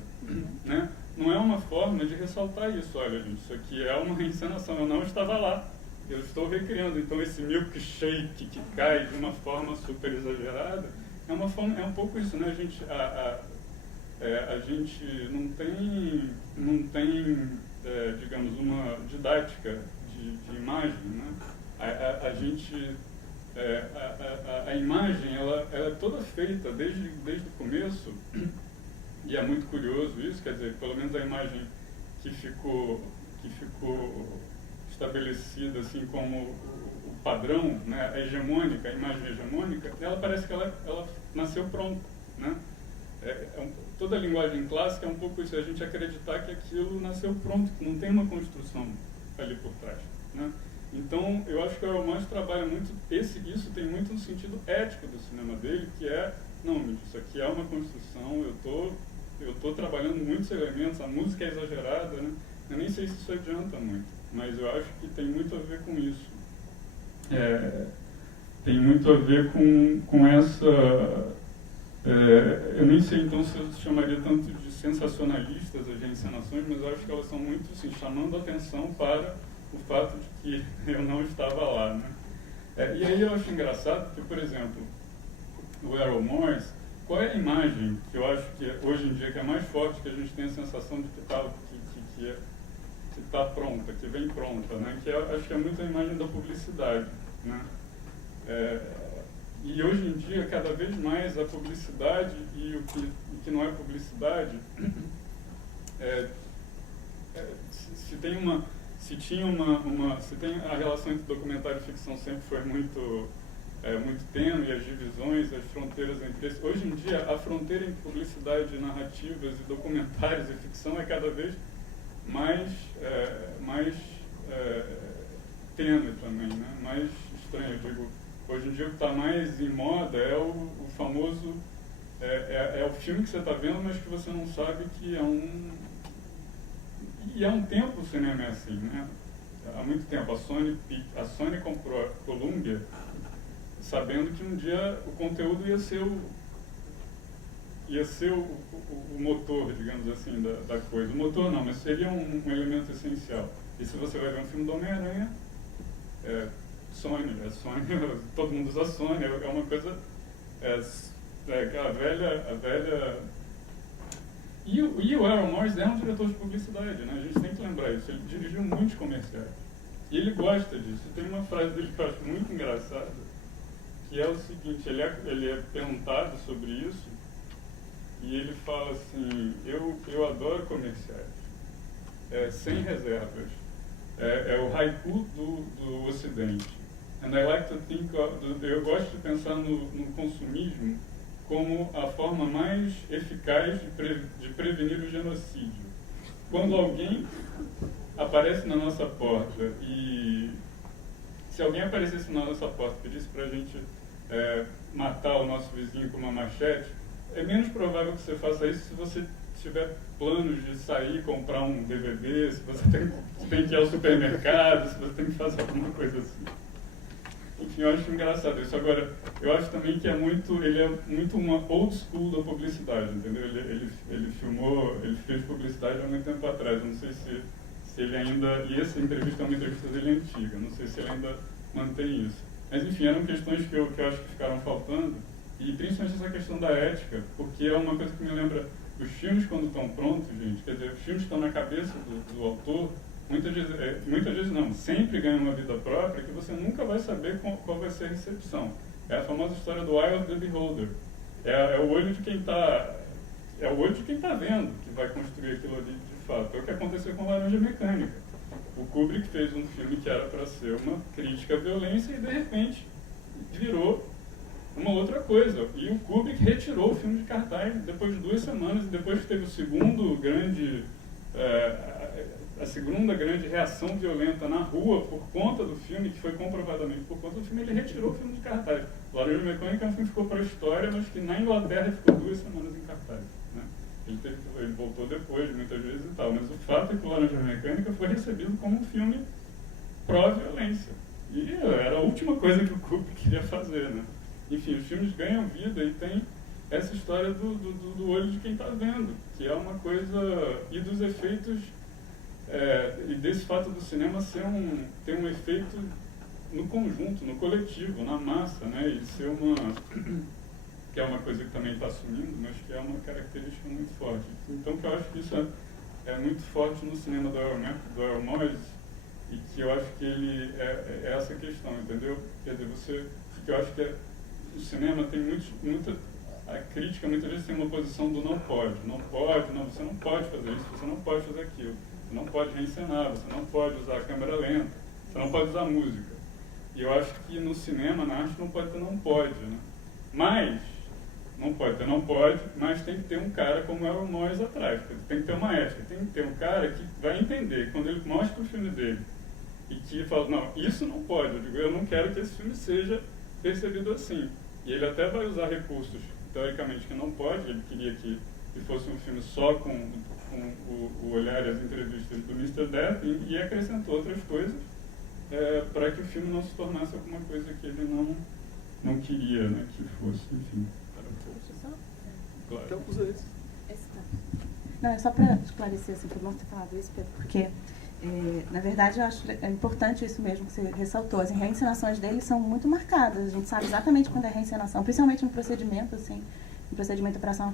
né, não é uma forma de ressaltar isso. Olha, gente, isso aqui é uma reencenação, eu não estava lá, eu estou recriando. Então esse milkshake que cai de uma forma super exagerada é um pouco isso, né? A gente não tem digamos, uma didática de imagem, né? A imagem ela é toda feita desde o começo, e é muito curioso isso, quer dizer, pelo menos a imagem que ficou estabelecida assim como o padrão, né, a hegemônica, a imagem hegemônica, ela parece que ela nasceu pronta, né? Toda a linguagem clássica é um pouco isso, a gente acreditar que aquilo nasceu pronto, que não tem uma construção ali por trás, né? Então, eu acho que o Errol Morris trabalha muito, isso tem muito no sentido ético do cinema dele, que não, isso aqui é uma construção, eu tô trabalhando muitos elementos, a música é exagerada, né? Eu nem sei se isso adianta muito, mas eu acho que tem muito a ver com isso. Tem muito a ver com essa... eu nem sei então se eu chamaria tanto de sensacionalistas as reencenações, mas eu acho que elas são muito assim, chamando a atenção para o fato de que eu não estava lá, né? E aí eu acho engraçado porque, por exemplo, o Errol Morris, qual é a imagem que eu acho que hoje em dia que é mais forte, que a gente tem a sensação de que está pronta, que vem pronta, né? Que acho que é muito a imagem da publicidade, né? E hoje em dia, cada vez mais, a publicidade e o que não é publicidade, se tem a relação entre documentário e ficção sempre foi muito tênue, as divisões, as fronteiras entre esses. Hoje em dia, a fronteira entre publicidade, narrativas e documentários e ficção é cada vez mais tênue também, né? Mais estranho, eu digo. Hoje em dia o que está mais em moda é o famoso, é o filme que você está vendo, mas que você não sabe que é E há um tempo o cinema é assim, né? Há muito tempo. A Sony comprou a Columbia sabendo que um dia o conteúdo ia ser o motor, digamos assim, da coisa. O motor não, mas seria um elemento essencial. E se você vai ver um filme do Homem-Aranha, Sony, todo mundo usa Sony, é uma coisa... a velha... E o Errol Morris é um diretor de publicidade, né? A gente tem que lembrar isso. Ele dirigiu muitos comerciais. E ele gosta disso. Tem uma frase dele que eu acho muito engraçada, que é o seguinte, ele é perguntado sobre isso, e ele fala assim, eu adoro comerciais, sem reservas. É o haiku do Ocidente. And I like to think eu gosto de pensar no consumismo como a forma mais eficaz de prevenir o genocídio. Quando alguém aparece na nossa porta e... Se alguém aparecesse na nossa porta e pedisse para a gente matar o nosso vizinho com uma machete, é menos provável que você faça isso se você tiver planos de sair, comprar um DVD, se você tem que ir ao supermercado, se você tem que fazer alguma coisa assim. Enfim, eu acho engraçado isso. Agora, eu acho também que ele é muito uma old school da publicidade, entendeu? Ele fez publicidade há muito tempo atrás. Eu não sei se ele ainda... E essa entrevista é uma entrevista dele antiga. Não sei se ele ainda mantém isso. Mas, enfim, eram questões que eu acho que ficaram faltando. E principalmente essa questão da ética, porque é uma coisa que me lembra... Os filmes, quando estão prontos, gente, quer dizer, os filmes estão na cabeça do autor... Muitas vezes não, sempre ganha uma vida própria que você nunca vai saber qual vai ser a recepção. É a famosa história do Eye of the Beholder. É o olho de quem está vendo que vai construir aquilo ali de fato. É o que aconteceu com Laranja Mecânica. O Kubrick fez um filme que era para ser uma crítica à violência e de repente virou uma outra coisa. E o Kubrick retirou o filme de cartaz depois de 2 semanas, e depois que teve o segundo grande... a segunda grande reação violenta na rua por conta do filme, que foi comprovadamente por conta do filme, ele retirou o filme de cartaz. Laranja Mecânica é um filme que ficou para a história, mas que na Inglaterra ficou 2 semanas em cartaz. Né? Ele voltou depois, muitas vezes e tal, mas o fato é que o Laranja Mecânica foi recebido como um filme pró-violência. E era a última coisa que o Kubrick queria fazer. Né? Enfim, os filmes ganham vida e tem essa história do olho de quem está vendo, que é uma coisa... E dos efeitos... e desse fato do cinema ter um efeito no conjunto, no coletivo, na massa, né? E ser que é uma coisa que também está sumindo, mas que é uma característica muito forte. Então, que eu acho que isso é muito forte no cinema do Errol Morris, e que eu acho que ele é essa questão, entendeu? Quer dizer, que eu acho que o cinema tem a crítica muitas vezes tem uma posição do não pode, você não pode fazer isso, você não pode fazer aquilo. Você não pode reencenar, você não pode usar a câmera lenta, você não pode usar música. E eu acho que no cinema, na arte, não pode ter não pode, né? Mas, não pode ter não pode, mas tem que ter um cara como é o Morris atrás, tem que ter uma ética, tem que ter um cara que vai entender, quando ele mostra o filme dele, e que fala, não, isso não pode, eu não quero que esse filme seja percebido assim. E ele até vai usar recursos, teoricamente, que não pode, ele queria que fosse um filme só com o olhar e as entrevistas do Mr. Death, e acrescentou outras coisas para que o filme não se tornasse alguma coisa que ele não queria, né, que fosse, enfim. Claro. Então, usa esse. Não, é só para esclarecer, assim, foi bom ter falado isso, Pedro, porque, na verdade, eu acho importante isso mesmo que você ressaltou. As reencenações dele são muito marcadas, a gente sabe exatamente quando é reencenação, principalmente no procedimento, assim, no procedimento de operação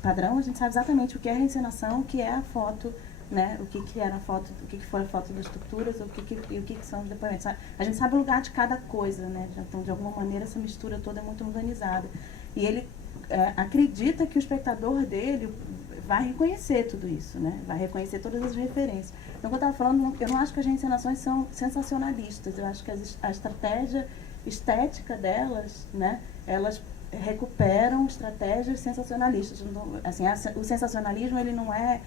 padrão, a gente sabe exatamente o que é a reencenação, o que é a foto, né, o que era a foto, o que foi a foto das estruturas, o que são os depoimentos. A gente sabe o lugar de cada coisa, né, então, de alguma maneira, essa mistura toda é muito organizada. E ele acredita que o espectador dele vai reconhecer tudo isso, né, vai reconhecer todas as referências. Então, como eu estava falando, eu não acho que as reencenações são sensacionalistas, eu acho que a estratégia estética delas, né, elas recuperam estratégias sensacionalistas. Assim, o sensacionalismo ele não é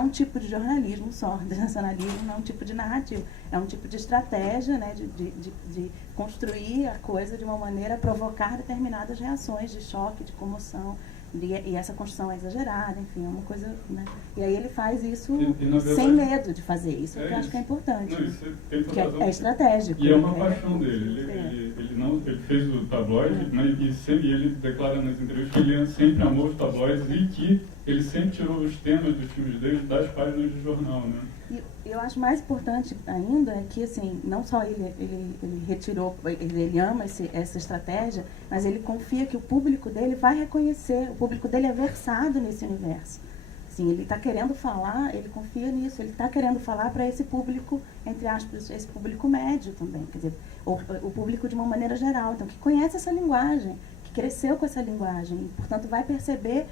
um tipo de jornalismo só, o sensacionalismo não é um tipo de narrativa, é um tipo de estratégia, né, de construir a coisa de uma maneira a provocar determinadas reações de choque, de comoção, E essa construção é exagerada, enfim, é uma coisa, né? E aí ele faz isso verdade, sem medo de fazer isso, que eu acho que é importante. Não, isso tem que é estratégico. E é uma paixão dele. Ele fez o tabloide, mas ele declara nas entrevistas que ele sempre amou os tabloides e que ele sempre tirou os temas dos filmes dele das páginas de jornal, né? E eu acho mais importante ainda é que, assim, não só ele retirou, ele ama essa estratégia, mas ele confia que o público dele vai reconhecer, o público dele é versado nesse universo. Assim, ele está querendo falar, ele confia nisso, ele está querendo falar para esse público, entre aspas, esse público médio também, quer dizer, o público de uma maneira geral, então, que conhece essa linguagem, que cresceu com essa linguagem, e, portanto, vai perceber,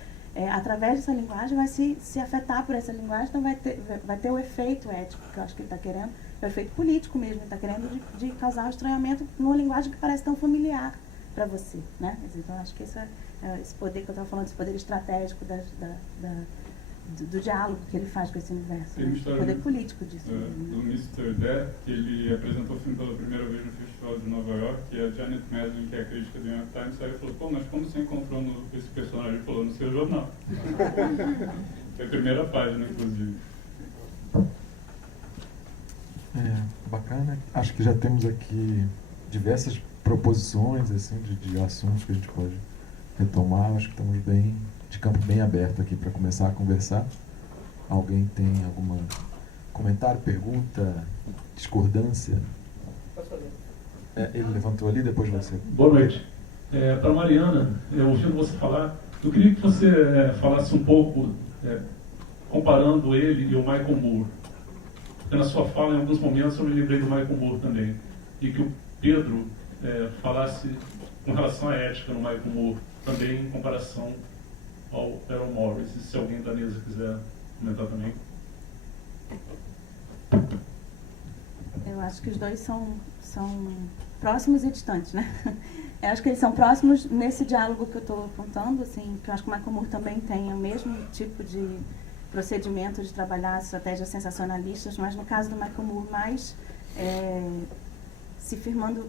através dessa linguagem, vai se afetar por essa linguagem, então vai ter o efeito ético, que eu acho que ele está querendo, o efeito político mesmo, ele está querendo de causar um estranhamento numa linguagem que parece tão familiar para você, né? Então, acho que esse poder que eu estava falando, esse poder estratégico do diálogo que ele faz com esse universo, né? O poder político disso. Do Mr. Death, que ele apresentou o filme pela primeira vez no Festival de Nova York, e a Janet Maslin, que é a crítica do New York Times, aí falou, pô, mas como você encontrou esse personagem? Ele falou, no seu jornal. Foi a primeira página, inclusive. Bacana. Acho que já temos aqui diversas proposições assim, de assuntos que a gente pode retomar. Acho que estamos de campo bem aberto aqui para começar a conversar. Alguém tem algum comentário, pergunta, discordância? Posso fazer? Ele levantou ali, depois você. Boa noite. Para Mariana, ouvindo você falar, eu queria que você falasse um pouco, comparando ele e o Michael Moore. Porque na sua fala, em alguns momentos, eu me lembrei do Michael Moore também. E que o Pedro falasse com relação à ética no Michael Moore, também em comparação ao Errol Morris. E se alguém da mesa quiser comentar também. Eu acho que os dois são próximos e distantes, né? Eu acho que eles são próximos nesse diálogo que eu estou apontando, assim, que eu acho que o Michael Moore também tem o mesmo tipo de procedimento de trabalhar estratégias sensacionalistas, mas no caso do Michael Moore mais se firmando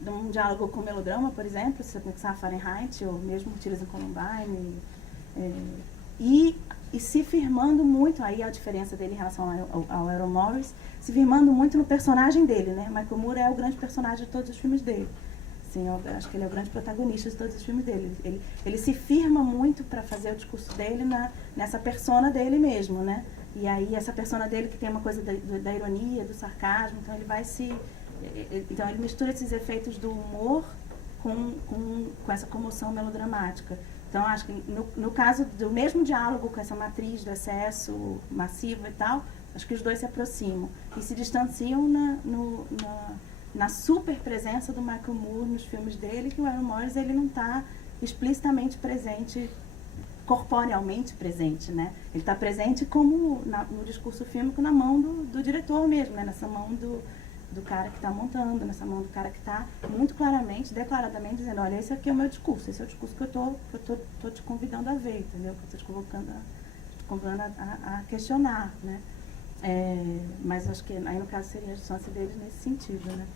num diálogo com melodrama, por exemplo, se você pensar Fahrenheit, ou mesmo Tiras em Columbine, e se firmando muito, aí a diferença dele em relação ao Errol Morris, se firmando muito no personagem dele, né? Michael Moore é o grande personagem de todos os filmes dele. Assim, eu acho que ele é o grande protagonista de todos os filmes dele. Ele se firma muito para fazer o discurso dele nessa persona dele mesmo, né? E aí essa persona dele que tem uma coisa da ironia, do sarcasmo, então então ele mistura esses efeitos do humor com essa comoção melodramática. Então, acho que no caso do mesmo diálogo com essa matriz do excesso massivo e tal, acho que os dois se aproximam e se distanciam na super presença do Michael Moore nos filmes dele, que o Errol Morris ele não está explicitamente presente, corporealmente presente, né? Ele está presente como no discurso fílmico na mão do diretor mesmo, né? Nessa mão do cara que está montando, nessa mão do cara que está muito claramente, declaradamente dizendo, olha, esse aqui é o meu discurso, esse é o discurso que eu tô te convidando a ver, entendeu? Que eu estou te convidando a questionar, né? Mas acho que aí no caso seria a distância deles nesse sentido, né?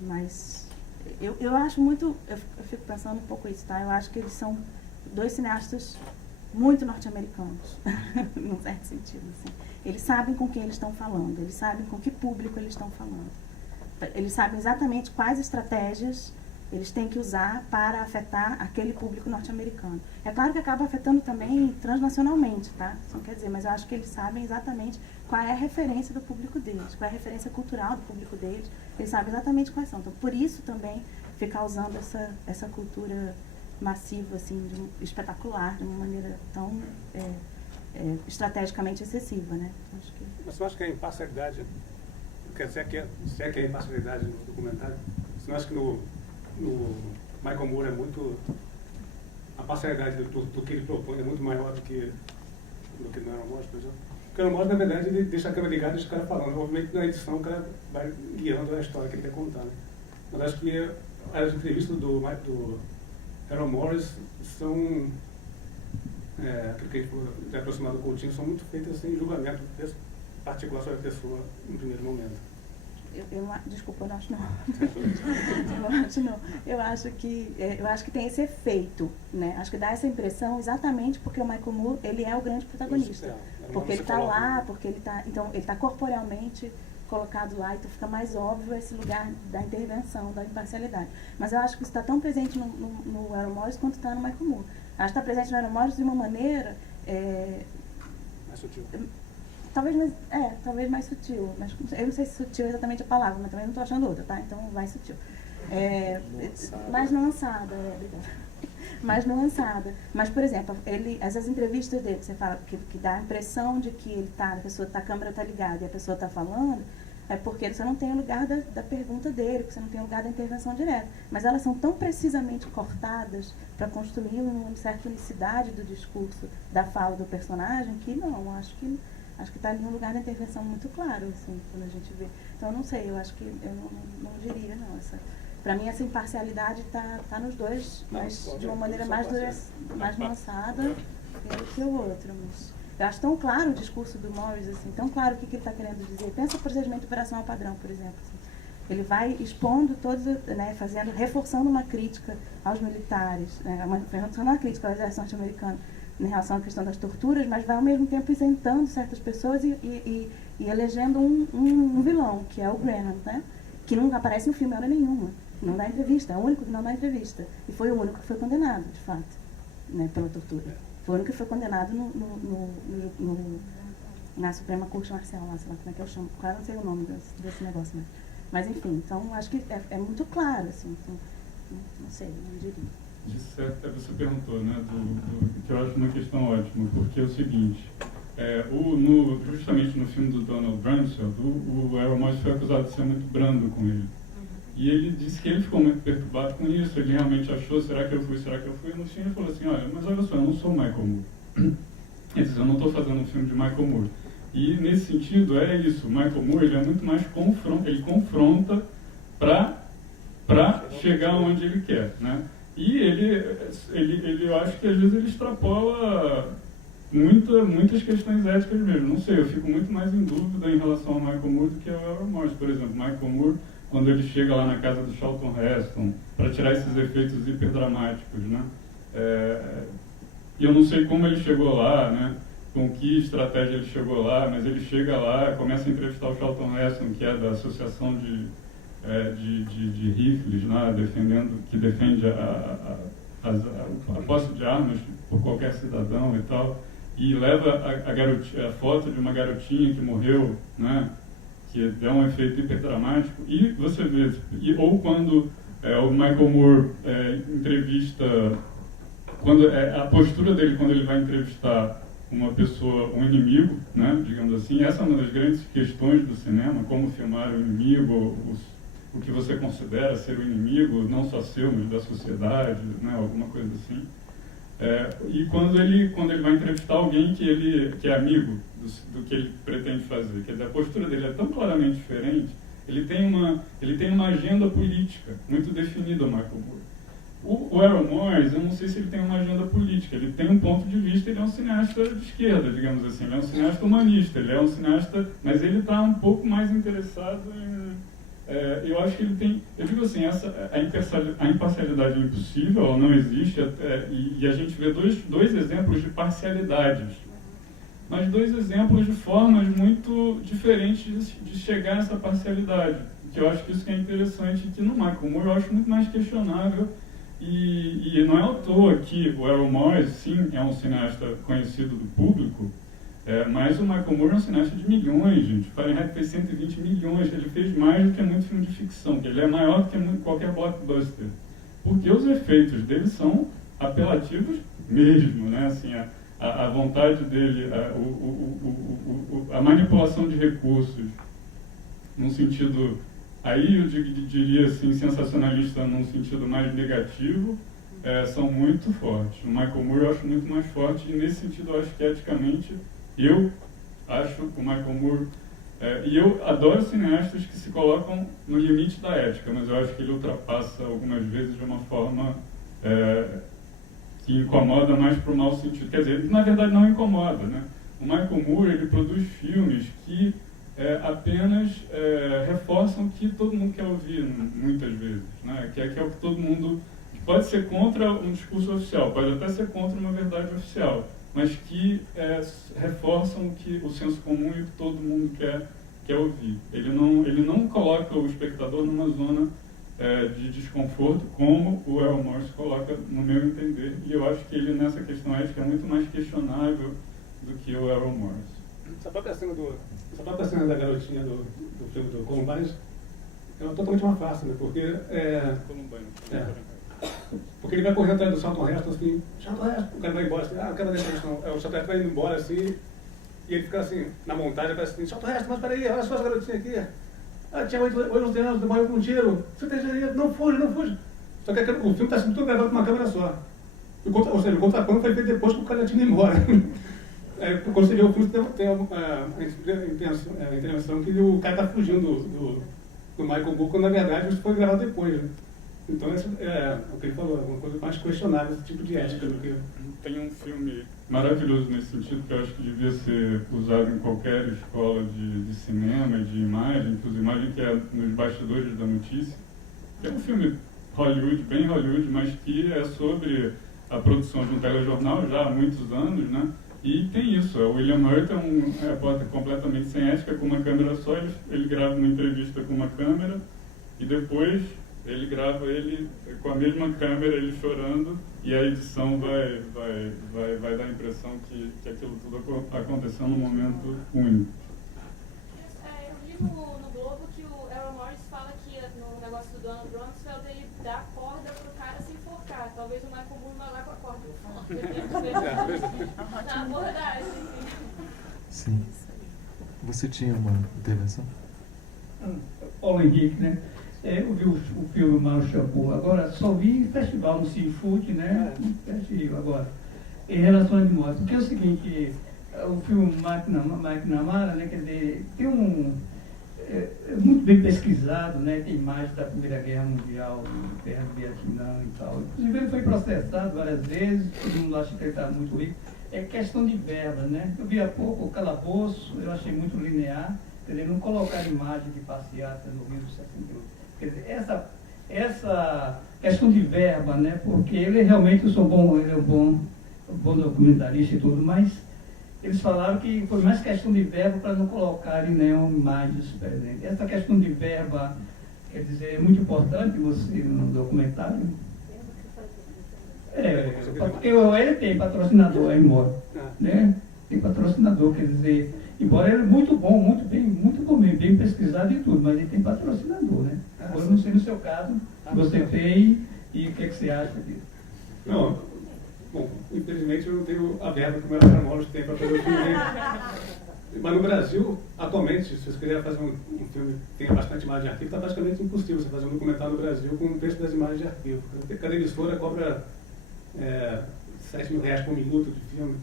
Mas eu acho muito, eu fico pensando um pouco isso, tá? Eu acho que eles são dois cineastas muito norte-americanos, num certo sentido, assim. Eles sabem com quem eles estão falando, eles sabem com que público eles estão falando. Eles sabem exatamente quais estratégias eles têm que usar para afetar aquele público norte-americano. É claro que acaba afetando também transnacionalmente, tá? Isso não quer dizer, mas eu acho que eles sabem exatamente qual é a referência do público deles, qual é a referência cultural do público deles, eles sabem exatamente quais são. Então, por isso também ficar usando essa cultura massiva, assim, espetacular, de uma maneira tão estrategicamente excessiva, né? Acho que... Mas você acha que a imparcialidade, quer dizer, se é que a imparcialidade no documentário, você não acha que no Michael Moore é muito, a parcialidade do que ele propõe é muito maior do que no Errol Morris, por exemplo? Porque o Errol Morris, na verdade, ele deixa a câmera ligada e deixa o cara falando. Obviamente, na edição, o cara vai guiando a história que ele quer contar, né? Mas acho que as entrevistas do Errol Morris são, aquilo que a gente falou de aproximar do Coutinho, são muito feitas sem julgamento particular sobre a pessoa no primeiro momento. Desculpa, eu não acho não. Eu acho não. Eu acho que tem esse efeito, né? Acho que dá essa impressão exatamente porque o Michael Moore, ele é o grande protagonista. Porque ele está lá, porque ele está... Então, ele está corporealmente colocado lá, então fica mais óbvio esse lugar da intervenção, da imparcialidade. Mas eu acho que isso está tão presente no Errol Morris quanto está no Michael Moore. Acho que está presente no Errol Morris de uma maneira... mais sutil. Talvez mais sutil. Mas eu não sei se sutil é exatamente a palavra, mas também não estou achando outra, tá? Então vai sutil. Mais nuançada, obrigada. Mais nuançada. Mas, por exemplo, essas entrevistas dele, que você fala, que dá a impressão de que a câmera está ligada e a pessoa está falando, é porque você não tem o lugar da pergunta dele, porque você não tem o lugar da intervenção direta. Mas elas são tão precisamente cortadas para construir uma certa unicidade do discurso, da fala do personagem, que não, acho que está ali um lugar da intervenção muito claro, assim, quando a gente vê. Então, eu não sei, eu acho que eu não diria, não. Para mim, essa imparcialidade está nos dois, mas de uma maneira mais nuançada que o outro. Mas eu acho tão claro o discurso do Morris, assim, tão claro o que ele está querendo dizer. Pensa o procedimento operacional padrão, por exemplo. Assim. Ele vai expondo todos, né, reforçando uma crítica aos militares, né, reforçando uma crítica ao exército norte-americano em relação à questão das torturas, mas vai ao mesmo tempo isentando certas pessoas e elegendo um vilão, que é o Brennan, né, que nunca aparece no filme hora nenhuma. Não dá entrevista, é o único que não dá entrevista. E foi o único que foi condenado, de fato, né, pela tortura. Foi o único que foi condenado na Suprema Corte Marcial, lá, sei lá como é que eu chamo. Claro, não sei o nome desse negócio, mas enfim, então acho que é muito claro, assim, então, não sei, não diria. Isso você perguntou, né, que eu acho uma questão ótima, porque é o seguinte, justamente no filme do Donald Rumsfeld, o Errol Morris foi acusado de ser muito brando com ele. E ele disse que ele ficou muito perturbado com isso, ele realmente achou, será que eu fui? E no fim ele falou assim, mas olha só, eu não sou Michael Moore. Ele disse, eu não estou fazendo um filme de Michael Moore. E nesse sentido, é isso, o Michael Moore, ele é muito mais ele confronta para chegar onde ele quer, né? E ele, eu acho que às vezes ele extrapola muitas questões éticas mesmo. Não sei, eu fico muito mais em dúvida em relação ao Michael Moore do que ao Errol Morris. Por exemplo, Michael Moore, quando ele chega lá na casa do Charlton Heston, para tirar esses efeitos hiperdramáticos, né? E eu não sei como ele chegou lá, né? Com que estratégia ele chegou lá, mas ele chega lá, começa a entrevistar o Charlton Heston, que é da Associação de rifles, né? Que defende a posse de armas por qualquer cidadão e tal, e leva a foto de uma garotinha que morreu, né? Que dá um efeito hiperdramático, e você vê, ou quando o Michael Moore entrevista, a postura dele quando ele vai entrevistar uma pessoa, um inimigo, né, digamos assim, essa é uma das grandes questões do cinema, como filmar o inimigo, o que você considera ser o inimigo, não só seu, mas da sociedade, né, alguma coisa assim. E quando ele vai entrevistar alguém que é amigo do que ele pretende fazer, quer dizer, a postura dele é tão claramente diferente, ele tem uma agenda política muito definida, o Michael Moore. O Errol Morris, eu não sei se ele tem uma agenda política, ele tem um ponto de vista, ele é um cineasta de esquerda, digamos assim, ele é um cineasta humanista, ele é um cineasta, mas ele está um pouco mais interessado em... eu acho que ele tem, eu digo assim, a imparcialidade é impossível, ela não existe, e a gente vê dois exemplos de parcialidades, mas dois exemplos de formas muito diferentes de chegar a essa parcialidade, que eu acho que isso que é interessante, que no Michael Moore eu acho muito mais questionável, e não é à toa que o Errol Morris, sim, é um cineasta conhecido do público, mas o Michael Moore é um cineasta de milhões, gente. Fahrenheit fez 120 milhões, ele fez mais do que muito filme de ficção, que ele é maior do que qualquer blockbuster. Porque os efeitos dele são apelativos mesmo, né? Assim, a vontade dele, a manipulação de recursos, num sentido, aí eu diria assim, sensacionalista num sentido mais negativo, são muito fortes. O Michael Moore eu acho muito mais forte, e nesse sentido eu acho que eticamente, eu acho o Michael Moore, e eu adoro cineastas que se colocam no limite da ética, mas eu acho que ele ultrapassa algumas vezes de uma forma que incomoda mais para o mau sentido. Quer dizer, ele na verdade não incomoda, né? O Michael Moore, ele produz filmes que apenas reforçam o que todo mundo quer ouvir, muitas vezes, né? Que é o que todo mundo... que pode ser contra um discurso oficial, pode até ser contra uma verdade oficial, mas que reforçam o senso comum e o que todo mundo quer ouvir. Ele não coloca o espectador numa zona de desconforto, como o Errol Morris coloca, no meu entender, e eu acho que ele, nessa questão ética, é muito mais questionável do que o Errol Morris. Essa própria cena da garotinha do filme do Columbine é totalmente uma farsa, né? Porque porque ele vai correndo atrás do Charlton Heston, assim, Charlton Heston, o cara vai embora, assim, o cara vai o Charlton Heston vai indo embora, assim, e ele fica assim, na montagem, parece assim, Charlton Heston, mas peraí, olha só essa garotinha aqui, tinha 8 anos, morreu com um tiro, você tem dinheiro, não fuja. Só que o filme está sendo todo gravado com uma câmera só. Ou seja, o contraponto foi feito depois que o cara tinha ido embora. Quando você vê o filme, tem a intervenção que o cara está fugindo do Michael Moore, quando na verdade isso foi gravado depois, né? Então, o que ele falou, é uma coisa mais questionável, esse tipo de ética do que... Tem um filme maravilhoso nesse sentido, que eu acho que devia ser usado em qualquer escola de cinema e de imagem, inclusive imagem, que é Nos Bastidores da Notícia. É um filme Hollywood, bem Hollywood, mas que é sobre a produção de um telejornal já há muitos anos, né? E tem isso, o William Hurt é um repórter completamente sem ética, com uma câmera só, ele grava uma entrevista com uma câmera e depois ele grava ele com a mesma câmera, ele chorando, e a edição vai dar a impressão que aquilo tudo aconteceu num momento único. Eu li no Globo que o Errol Morris fala que no negócio do Donald Rumsfeld ele dá corda pro cara se enforcar. Talvez o Michael Moore vá lá com a corda. Na abordagem. Sim. Você tinha uma intervenção? Paulo Henrique, né? Eu vi o filme Mano Shampoo, agora só vi em festival no Seafood, né? Agora, em relação a Edmond, porque é o seguinte, o filme McNamara, né? Quer dizer, tem muito bem pesquisado, né? Tem imagens da Primeira Guerra Mundial, Guerra do Vietnã e tal. Inclusive ele foi processado várias vezes, todo mundo acha que ele está muito rico. É questão de verba, né? Eu vi há pouco o Calabouço, eu achei muito linear, entendeu? Não colocar imagem de passeata no Rio do 68. Quer dizer, essa questão de verba, né? Porque ele realmente, ele é um bom documentarista e tudo, mas eles falaram que foi mais questão de verba para não colocarem nenhuma imagem presente. Essa questão de verba, quer dizer, é muito importante você no documentário. Porque ele tem patrocinador aí embora, né? Tem patrocinador, quer dizer, embora ele é muito bom, bem pesquisado e tudo, mas ele tem patrocinador, né? Agora eu não sei no seu caso, você tem e o que você acha disso? Não, bom, infelizmente eu não tenho a verba que o Errol Morris tem para fazer o filme dele. Mas no Brasil, atualmente, se você quiser fazer um filme que tenha bastante imagem de arquivo, está praticamente impossível você fazer um documentário no Brasil com o preço das imagens de arquivo. Cada emissora cobra R$7.000 por minuto de filme.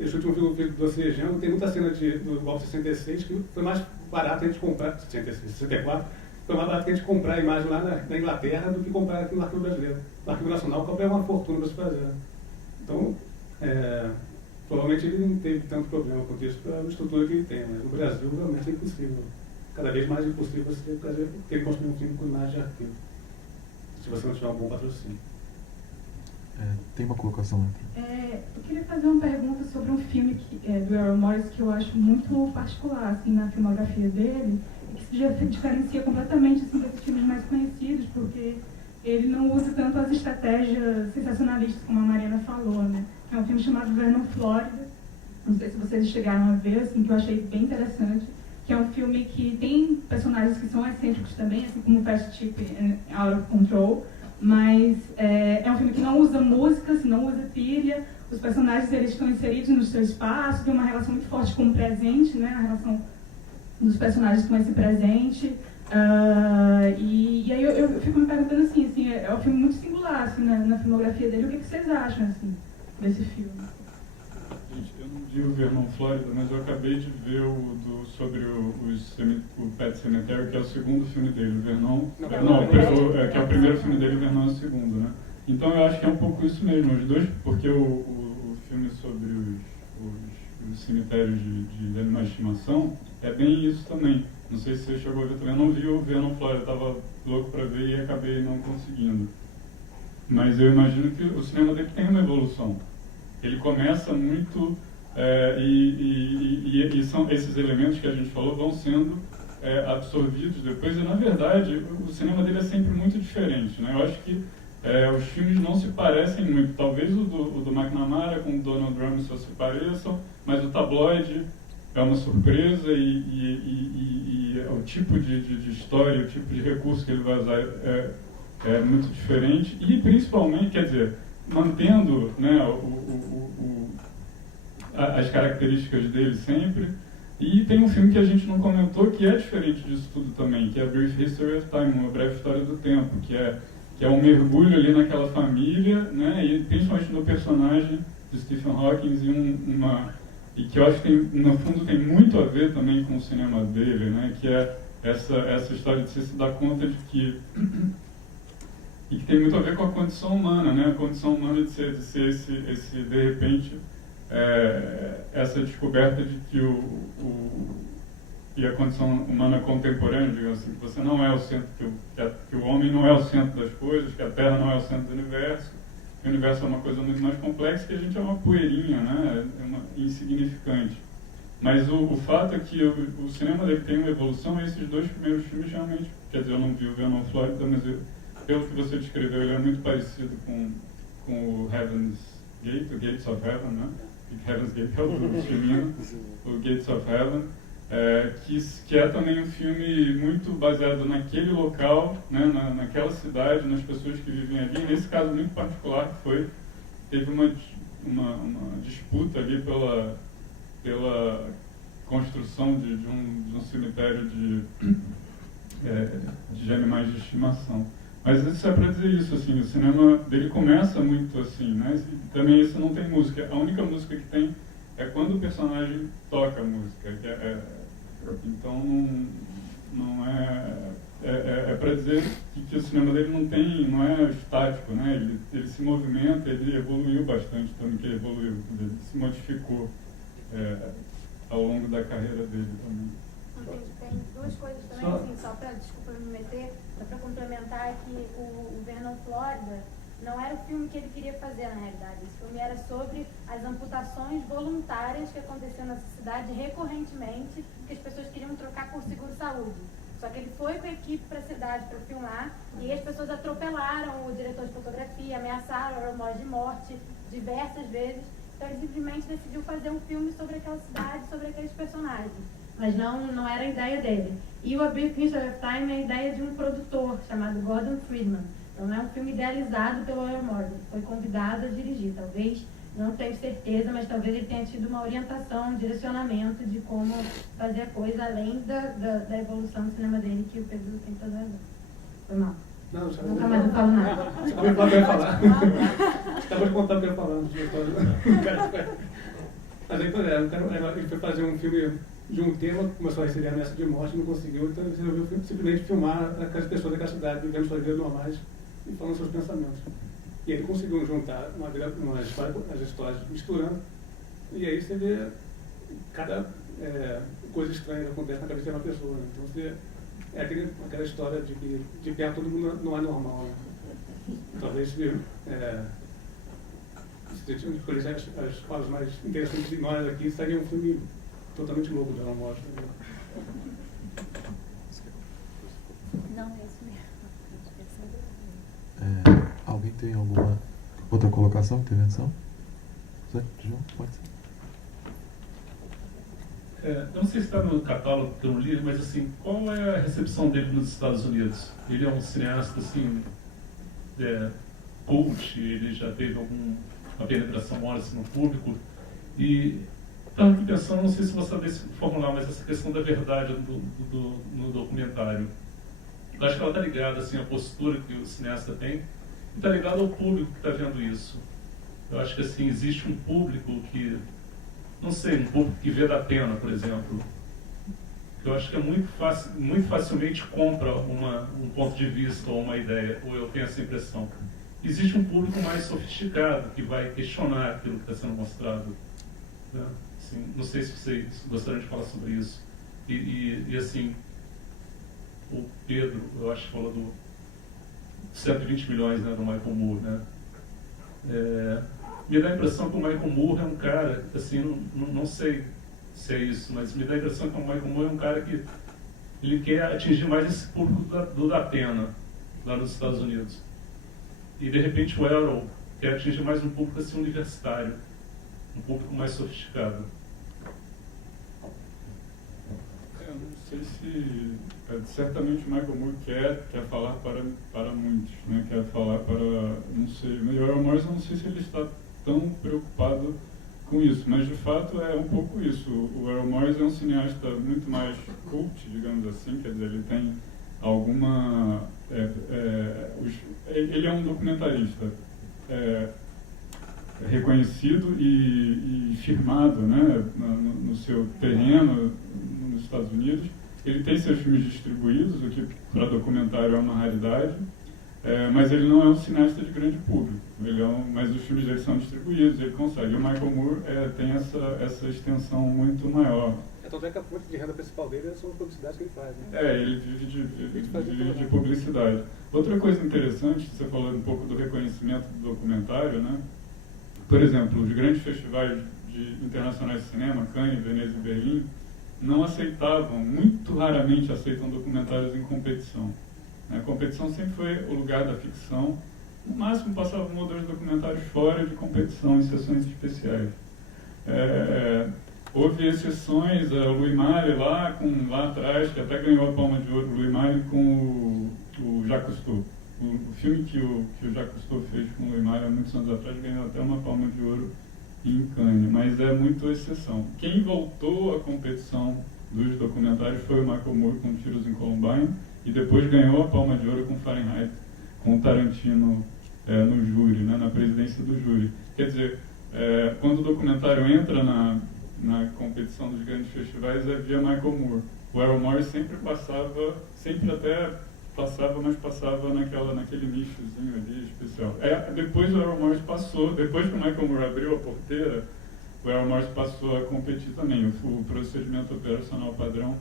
Esse último filme do Ocejão tem muita cena do golpe 66 que foi mais barato a gente comprar, 64, foi mais barato a gente comprar a imagem lá na Inglaterra do que comprar aqui no Arquivo Brasileiro. No Arquivo Nacional cobra uma fortuna para se fazer. Então, provavelmente ele não teve tanto problema com isso pela estrutura que ele tem, mas no Brasil realmente é impossível. Cada vez mais impossível você ter construir um filme com imagem de arquivo, se você não tiver um bom patrocínio. Tem uma colocação aqui. Eu queria fazer uma pergunta sobre um filme do Errol Morris que eu acho muito particular assim, na filmografia dele, e que se diferencia completamente assim, desses filmes mais conhecidos, porque ele não usa tanto as estratégias sensacionalistas, como a Mariana falou, né? É um filme chamado Vernon, Flórida. Não sei se vocês chegaram a ver, assim, que eu achei bem interessante. Que é um filme que tem personagens que são excêntricos também, assim como Fast Chip e Out of Control. Mas é um filme que não usa músicas, não usa trilha. Os personagens eles estão inseridos no seu espaço, tem uma relação muito forte com o presente, né? A relação dos personagens com esse presente. E aí eu fico me perguntando assim, é um filme muito singular assim, na filmografia dele. O que vocês acham assim, desse filme? Gente, eu não vi o Vernon, Flórida, mas eu acabei de ver sobre o Pet Sematary, que é o segundo filme dele. O Vernon, que é o primeiro filme dele, o Vernon é o segundo, né? Então eu acho que é um pouco isso mesmo, os dois, porque o filme sobre os cemitérios de animais de estimação, é bem isso também. Não sei se você chegou a ver também, eu não vi o Vernon Florida, eu estava louco para ver e acabei não conseguindo. Mas eu imagino que o cinema dele tem uma evolução. Ele começa muito, e são esses elementos que a gente falou vão sendo absorvidos depois, e na verdade o cinema dele é sempre muito diferente, né? Eu acho que os filmes não se parecem muito. Talvez o do McNamara com o Donald Rumsfeld se pareçam, mas o Tabloide é uma surpresa e o tipo de história, o tipo de recurso que ele vai usar é muito diferente e principalmente, quer dizer, mantendo, né, as características dele sempre. E tem um filme que a gente não comentou que é diferente disso tudo também, que é Brief History of Time, Uma Breve História do Tempo, que é um mergulho ali naquela família, né, e principalmente no personagem de Stephen Hawking e que eu acho que no fundo tem muito a ver também com o cinema dele, né, que é essa história de você se dar conta de que e que tem muito a ver com a condição humana, né, a condição humana de ser esse de repente essa descoberta de que e a condição humana contemporânea, digamos assim, que você não é o centro, que o homem não é o centro das coisas, que a Terra não é o centro do universo, que o universo é uma coisa muito mais complexa, que a gente é uma poeirinha, né? É uma insignificante. Mas o fato é que o cinema dele tem uma evolução, e esses dois primeiros filmes realmente, quer dizer, eu não vi o Vernon Florida, mas pelo que você descreveu, ele é muito parecido com o Heaven's Gate, o Gates of Heaven, né? Heaven's Gate é o filminho, o Gates of Heaven. Que é também um filme muito baseado naquele local, né, naquela cidade, nas pessoas que vivem ali. Nesse caso muito particular, teve uma disputa ali pela construção de um cemitério de animais de estimação. Mas isso é para dizer isso, assim, o cinema dele começa muito assim, né? E também isso não tem música. A única música que tem é quando o personagem toca a música. Então não é para dizer que o cinema dele não é estático, né? Ele se movimenta, ele evoluiu bastante também, que ele evoluiu, ele se modificou ao longo da carreira dele também. Tem duas coisas também, assim, só para, desculpa me meter, só para complementar que o Vernon Florida não era o filme que ele queria fazer, na realidade. Esse filme era sobre as amputações voluntárias que aconteciam nessa cidade recorrentemente, que as pessoas queriam trocar por seguro-saúde. Só que ele foi com a equipe para a cidade para filmar, e as pessoas atropelaram o diretor de fotografia, ameaçaram o Errol Morris de morte diversas vezes. Então ele simplesmente decidiu fazer um filme sobre aquela cidade, sobre aqueles personagens. Mas não era a ideia dele. E o A Brief History of Time é a ideia de um produtor chamado Gordon Friedman. Então não é um filme idealizado pelo Errol Morris, foi convidado a dirigir. Talvez, não tenho certeza, mas talvez ele tenha tido uma orientação, um direcionamento de como fazer a coisa além da evolução do cinema dele, que o Pedro tem toda razão. Foi mal. Não, nunca mais não falo nada. Você acabou de falar o que eu ia falar. Você acabou de contar o que eu ia falar. Mas aí, ele foi fazer um filme de um tema, começou a receber ameaça de morte, não conseguiu, então ele resolveu simplesmente filmar aquelas pessoas daquela cidade vivendo suas vidas normais e falando seus pensamentos. E ele conseguiu juntar as histórias misturando, e aí você vê cada coisa estranha que acontece na cabeça de uma pessoa. Né? Então você, aquela história de que de perto todo mundo não é normal. Né? Talvez se escolher as falas mais interessantes de nós aqui, seria um filme totalmente louco de Errol Morris. Não, é isso mesmo. Alguém tem alguma outra colocação, intervenção? João, pode ser. Eu não sei se está no catálogo que eu não li, mas assim, qual é a recepção dele nos Estados Unidos? Ele é um cineasta assim, cult, ele já teve uma penetração maior assim, no público, e estava aqui pensando, não sei se vou saber se formular, mas essa questão da verdade no documentário. Eu acho que ela está ligada assim, à postura que o cineasta tem, e está ligada ao público que está vendo isso. Eu acho que assim, existe um público que, não sei, um público que vê da pena, por exemplo. Eu acho que é muito facilmente compra um ponto de vista ou uma ideia, ou eu tenho essa impressão. Existe um público mais sofisticado que vai questionar aquilo que está sendo mostrado. Né? Assim, não sei se vocês gostariam de falar sobre isso. E assim, o Pedro, eu acho que falou do 120 milhões, né, do Michael Moore, né? Me dá a impressão que o Michael Moore é um cara, assim, não sei se é isso, mas me dá a impressão que o Michael Moore é um cara que ele quer atingir mais esse público do Datena, lá nos Estados Unidos. E de repente o Arrow quer atingir mais um público assim, universitário, um público mais sofisticado. Eu não sei se... certamente o Michael Moore quer falar para muitos, né? Quer falar para... não sei, o Errol Morris, eu não sei se ele está tão preocupado com isso, mas de fato é um pouco isso. O Errol Morris é um cineasta muito mais cult, digamos assim, quer dizer, ele tem alguma... ele é um documentarista reconhecido e firmado, né, no seu terreno nos Estados Unidos. Ele tem seus filmes distribuídos, o que para documentário é uma raridade, mas ele não é um cineasta de grande público. Mas os filmes dele são distribuídos, ele consegue. E o Michael Moore tem essa extensão muito maior. Tanto é que a fonte de renda principal dele são as publicidades que ele faz, né? Ele vive de publicidade. Outra coisa interessante, você falou um pouco do reconhecimento do documentário, né? Por exemplo, os grandes festivais internacionais de cinema, Cannes, Veneza e Berlim, não aceitavam, muito raramente aceitam documentários em competição. A competição sempre foi o lugar da ficção. No máximo passavam 1 ou 2 documentários fora de competição, em sessões especiais. Houve exceções, o Louis Malle lá atrás, que até ganhou a Palma de Ouro, o Louis Malle com o Jacques Cousteau. O filme que o Jacques Cousteau fez com o Louis Malle há muitos anos atrás ganhou até uma Palma de Ouro em Cannes, mas é muito exceção. Quem voltou à competição dos documentários foi o Michael Moore com Tiros em Columbine, e depois ganhou a Palma de Ouro com Fahrenheit, com o Tarantino no júri, né, na presidência do júri. Quer dizer, quando o documentário entra na competição dos grandes festivais, é via Michael Moore. O Errol Morris sempre até passava, mas passava naquele nichozinho ali especial. Depois o Errol Morris passou, depois que o Michael Moore abriu a porteira, o Errol Morris passou a competir também. O procedimento operacional padrão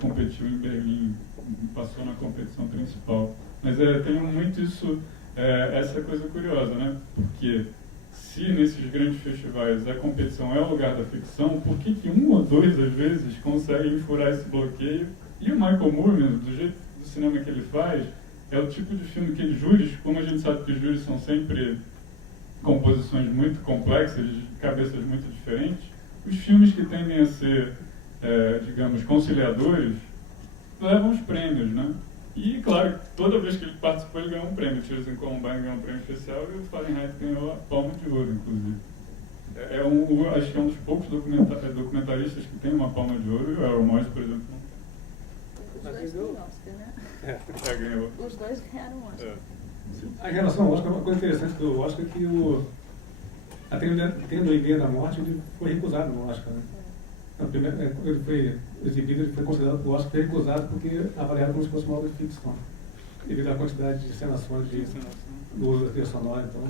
competiu em Berlim, passou na competição principal. Mas tem muito isso, essa coisa curiosa, né? Porque se nesses grandes festivais a competição é o lugar da ficção, por que 1 ou 2, às vezes, conseguem furar esse bloqueio? E o Michael Moore, mesmo, do jeito do cinema que ele faz, é o tipo de filme que os júris, como a gente sabe que os júris são sempre composições muito complexas, de cabeças muito diferentes, os filmes que tendem a ser, digamos, conciliadores, levam os prêmios, né? E, claro, toda vez que ele participou, ele ganhou um prêmio. Tiros em Columbine ganhou um prêmio especial e o Fahrenheit ganhou a Palma de Ouro, inclusive. Acho que é um dos poucos documentaristas que tem uma Palma de Ouro, e o Errol Morris, por exemplo, não tem. Os dois ganharam Oscar, né? Ganhou. Os dois ganharam Oscar. Em relação ao Oscar, uma coisa interessante do Oscar é que tendo a ideia da morte, ele foi recusado no Oscar, né? Quando ele foi exibido, ele foi considerado para o Oscar, foi recusado porque avaliado como se fosse uma obra de ficção, devido à quantidade de encenações do uso da trilha sonora. Então,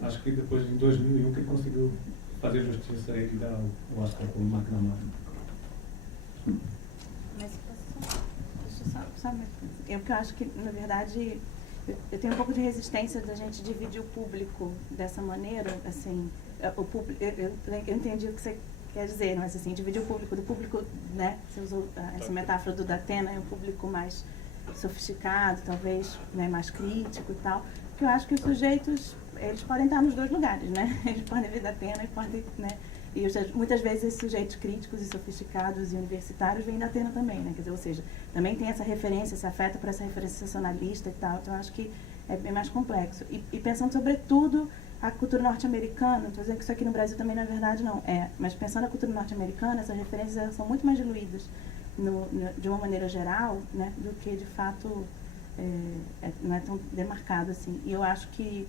acho que depois, em 2001, que ele conseguiu fazer justiça a ele e dar o Oscar como máquina morta. Mas porque eu acho que, na verdade, eu tenho um pouco de resistência da gente dividir o público dessa maneira, assim, o público, eu entendi o que você quer dizer, mas assim, dividir o público do público, né, você usou essa metáfora do Datena, é um público mais sofisticado, talvez, né, mais crítico e tal, porque eu acho que os sujeitos, eles podem estar nos dois lugares, né, eles podem vir Datena e podem, né, e muitas vezes esses sujeitos críticos e sofisticados e universitários vêm da Atena também, né? Quer dizer, ou seja, também tem essa referência, esse afeto por essa referência sensacionalista e tal, então eu acho que é bem mais complexo. E pensando sobretudo a cultura norte-americana, não estou dizendo que isso aqui no Brasil também na verdade não é, mas pensando a cultura norte-americana, essas referências elas são muito mais diluídas de uma maneira geral, né? Do que de fato não é tão demarcado assim. E eu acho que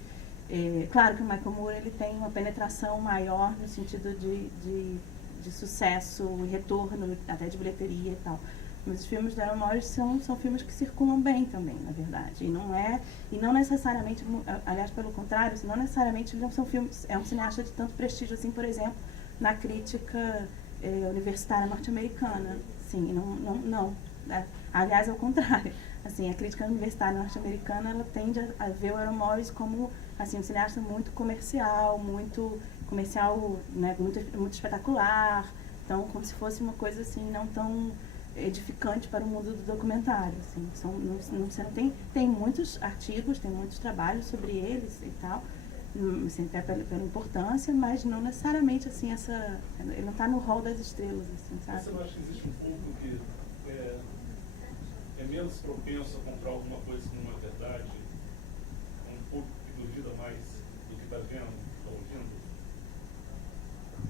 claro que o Michael Moore ele tem uma penetração maior no sentido de sucesso e retorno, até de bilheteria e tal. Mas os filmes da Errol Morris são filmes que circulam bem também, na verdade. E não necessariamente, aliás, pelo contrário, não necessariamente não são filmes, é um cineasta de tanto prestígio assim, por exemplo, na crítica universitária norte-americana. Sim, não. Aliás, ao contrário. Assim, a crítica universitária norte-americana, ela tende a ver o Errol Morris como assim, um cineasta muito comercial, né, muito espetacular. Então, como se fosse uma coisa assim, não tão edificante para o mundo do documentário. Assim. Você não tem muitos artigos, tem muitos trabalhos sobre eles e tal, assim, até pela importância, mas não necessariamente assim, ele não está no hall das estrelas. Assim, sabe? Você não acha que existe um público que é menos propenso a comprar alguma coisa que não é verdade? Um público que duvida mais do que está vendo, está ouvindo?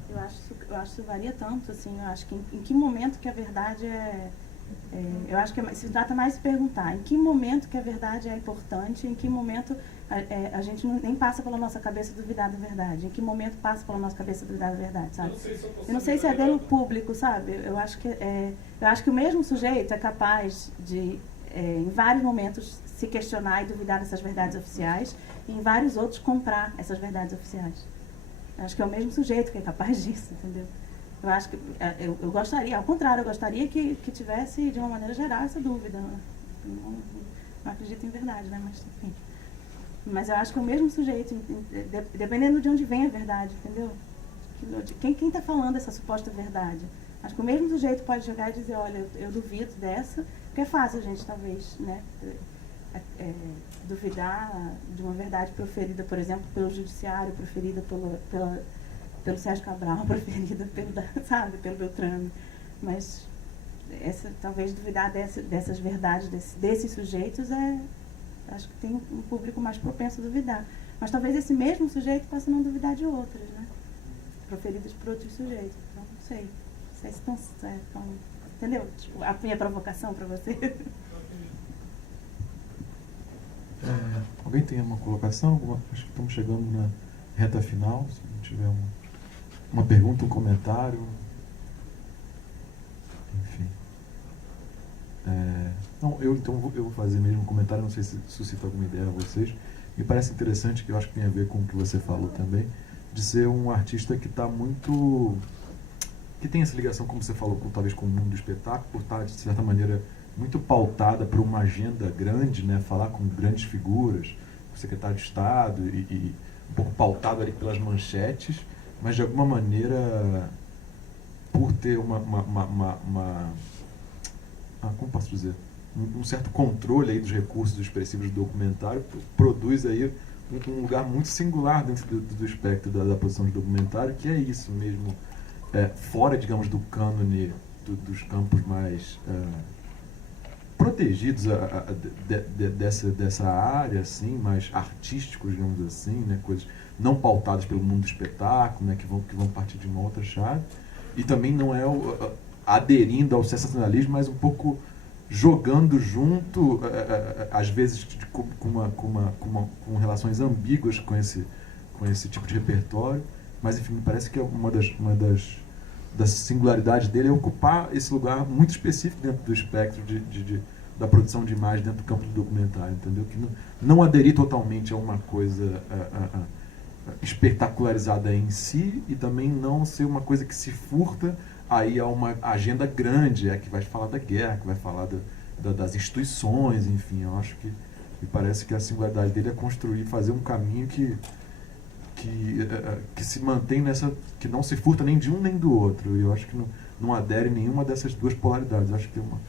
Eu acho que isso varia tanto, assim, eu acho que em que momento que a verdade eu acho que se trata mais de perguntar em que momento que a verdade é importante, em que momento a gente nem passa pela nossa cabeça duvidar da verdade, em que momento passa pela nossa cabeça duvidar da verdade, sabe? Eu não sei se é pelo público, sabe? Eu acho que o mesmo sujeito é capaz de, em vários momentos, se questionar e duvidar dessas verdades oficiais, e em vários outros comprar essas verdades oficiais. Acho que é o mesmo sujeito que é capaz disso, entendeu? Eu acho que eu gostaria, ao contrário, eu gostaria que tivesse, de uma maneira geral, essa dúvida. Não acredito em verdade, né? Mas, enfim. Mas eu acho que é o mesmo sujeito, dependendo de onde vem a verdade, entendeu? Quem está falando essa suposta verdade? Acho que o mesmo sujeito pode chegar e dizer, olha, eu duvido dessa, porque é fácil a gente, talvez, né? Duvidar de uma verdade proferida, por exemplo, pelo judiciário, proferida pelo Sérgio Cabral, proferida pelo Beltrame. Mas talvez duvidar dessas verdades, desses sujeitos, acho que tem um público mais propenso a duvidar. Mas talvez esse mesmo sujeito possa não duvidar de outras, né? Proferidas por outros sujeitos. Então, não sei. Não sei se estão... Entendeu? A minha provocação para você. Alguém tem uma colocação? Acho que estamos chegando na reta final. Se não tiver uma pergunta, um comentário. Enfim. Eu vou fazer mesmo um comentário, não sei se suscita alguma ideia a vocês. Me parece interessante, que eu acho que tem a ver com o que você falou também, de ser um artista que está muito... que tem essa ligação, como você falou, talvez com o mundo do espetáculo, por estar, de certa maneira, muito pautada por uma agenda grande, né? Falar com grandes figuras, o secretário de Estado, e um pouco pautado ali pelas manchetes, mas de alguma maneira, por ter como posso dizer, um certo controle aí dos recursos expressivos do documentário, produz aí um lugar muito singular dentro do espectro da produção de documentário, que é isso mesmo, fora, digamos, do cânone dos campos mais protegidos dessa área, assim, mais artísticos, digamos assim, né, coisas não pautadas pelo mundo do espetáculo, né, que vão partir de uma outra chave, e também não é aderindo ao sensacionalismo, mas um pouco jogando junto, às vezes com relações ambíguas com esse tipo de repertório, mas enfim, me parece que uma das singularidades dele é ocupar esse lugar muito específico dentro do espectro da produção de imagem dentro do campo do documentário, entendeu? Que não aderir totalmente a uma coisa espetacularizada em si, e também não ser uma coisa que se furta aí a uma agenda grande, que vai falar da guerra, que vai falar das instituições, enfim. Eu acho que me parece que a singularidade dele é construir, fazer um caminho que se mantém nessa, que não se furta nem de um nem do outro, e eu acho que não adere nenhuma dessas duas polaridades. Eu acho que uma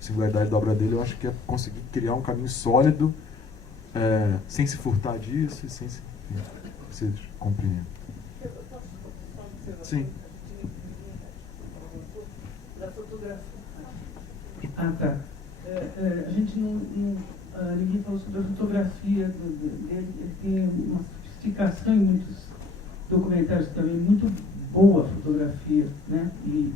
singularidade da obra dele, eu acho que é conseguir criar um caminho sólido, sem se furtar disso e sem se... Vocês compreendem? Sim. Da fotografia. Tá. A gente ninguém falou sobre a fotografia dele. Ele tem uma sofisticação em muitos documentários também, muito boa fotografia, né? E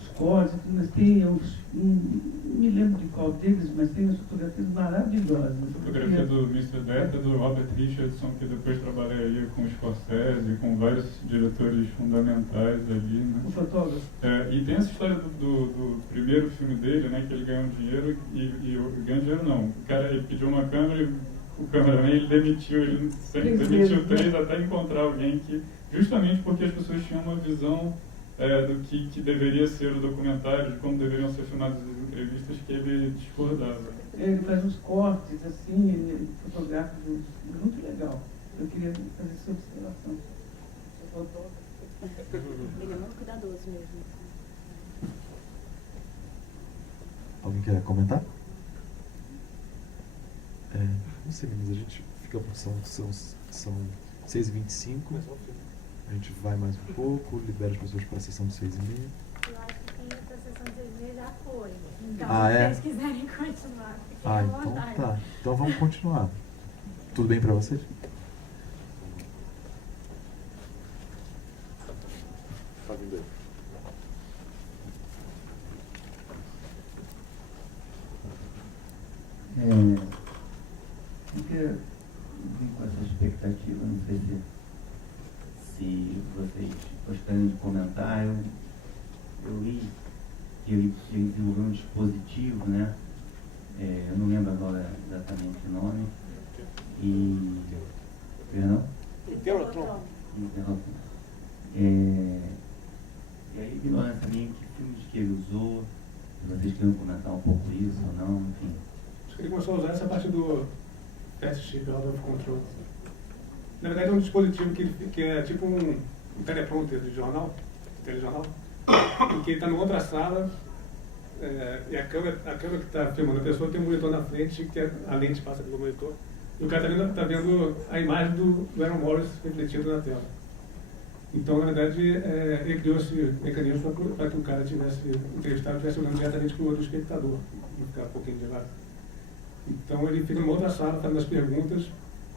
os cortes, mas tem não me lembro de qual deles, mas tem umas fotografias maravilhosas. A fotografia do Mr. Death é do Robert Richardson, que depois trabalharia com Scorsese, com vários diretores fundamentais ali, né? O fotógrafo. E tem essa história do primeiro filme dele, né, que ele ganhou dinheiro e ganhou dinheiro não. O cara, ele pediu uma câmera e o cameraman ele demitiu 3 até encontrar alguém que, justamente porque as pessoas tinham uma visão do que deveria ser o documentário, de como deveriam ser filmadas as entrevistas, que ele discordava. Ele faz uns cortes, assim, ele fotografa muito legal. Eu queria fazer essa observação. Ele é muito cuidadoso mesmo. Alguém quer comentar? Não sei, meninas, a gente fica por são 6h25. A gente vai mais um pouco, libera as pessoas para a sessão de 6h30. Eu acho que quem ia para a sessão de 6h30 já foi. Então, se vocês quiserem continuar, fiquem Ah, à então vontade. tá. Então vamos continuar. Tudo bem para vocês? Tá vindo aí. Porque eu vim com essa expectativa, não sei se vocês gostariam de comentar. Eu li que ele desenvolveu um dispositivo, né? Eu não lembro agora exatamente o nome. Perdão? Interrotron. E aí, ignorância minha, que filmes que ele usou, se vocês queriam comentar um pouco isso ou não, enfim. Acho que ele começou a usar essa parte do Fast Chip Out of Control. Na verdade é um dispositivo que é tipo um teleprompter de jornal, telejornal, em que ele está numa outra sala e a câmera que está filmando a pessoa tem um monitor na frente, que a lente passa pelo monitor, e o cara está vendo a imagem do Aaron Morris refletida na tela. Então, na verdade, ele criou esse mecanismo para que o cara entrevistado estivesse olhando diretamente para o outro espectador, não ficar um pouquinho de lado. Então, ele fica numa outra sala fazendo as perguntas,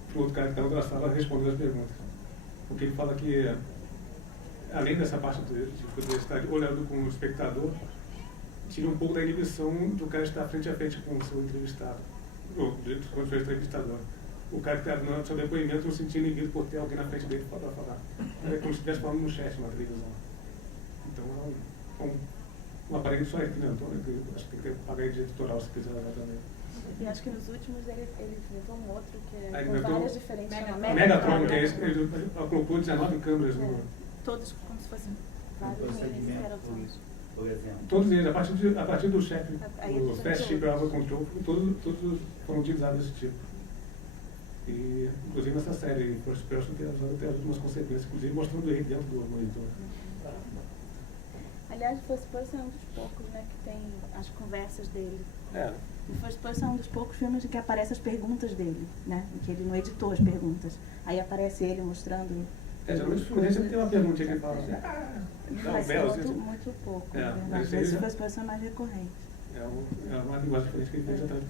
para o outro cara que está na outra sala respondendo as perguntas. Porque ele fala que, além dessa parte de poder estar olhando com o espectador, tira um pouco da inibição do cara estar frente a frente com o seu entrevistado, ou com o seu entrevistador. O cara que está dando seu depoimento não se sentia inibido por ter alguém na frente dele para falar. É como se estivesse falando no chat na televisão. Então é um aparelho só aqui, né? Então, acho que tem que ter pagar de editorial se quiser usar também. E acho que nos últimos ele inventou um outro que é Aí com inventou várias diferentes. Megatron, que é esse, ele colocou 19 câmeras no. Todos como se fossem vários minis que eram todos. Por exemplo. Todos eles, a partir do chefe do Fast Chip Out of Control, todos foram utilizados desse tipo. E, inclusive nessa série, First Person tem até as últimas consequências, inclusive mostrando ele dentro do monitor. Aliás, o First Person é um dos poucos, né, que tem as conversas dele. O First Person é um dos poucos filmes em que aparecem as perguntas dele, né, em que ele não editou as perguntas. Aí aparece ele mostrando... geralmente o filme sempre tem uma pergunta que ele fala assim, mas muito pouco, mas esse First Person é mais recorrente. É uma linguagem diferente que ele fez exatamente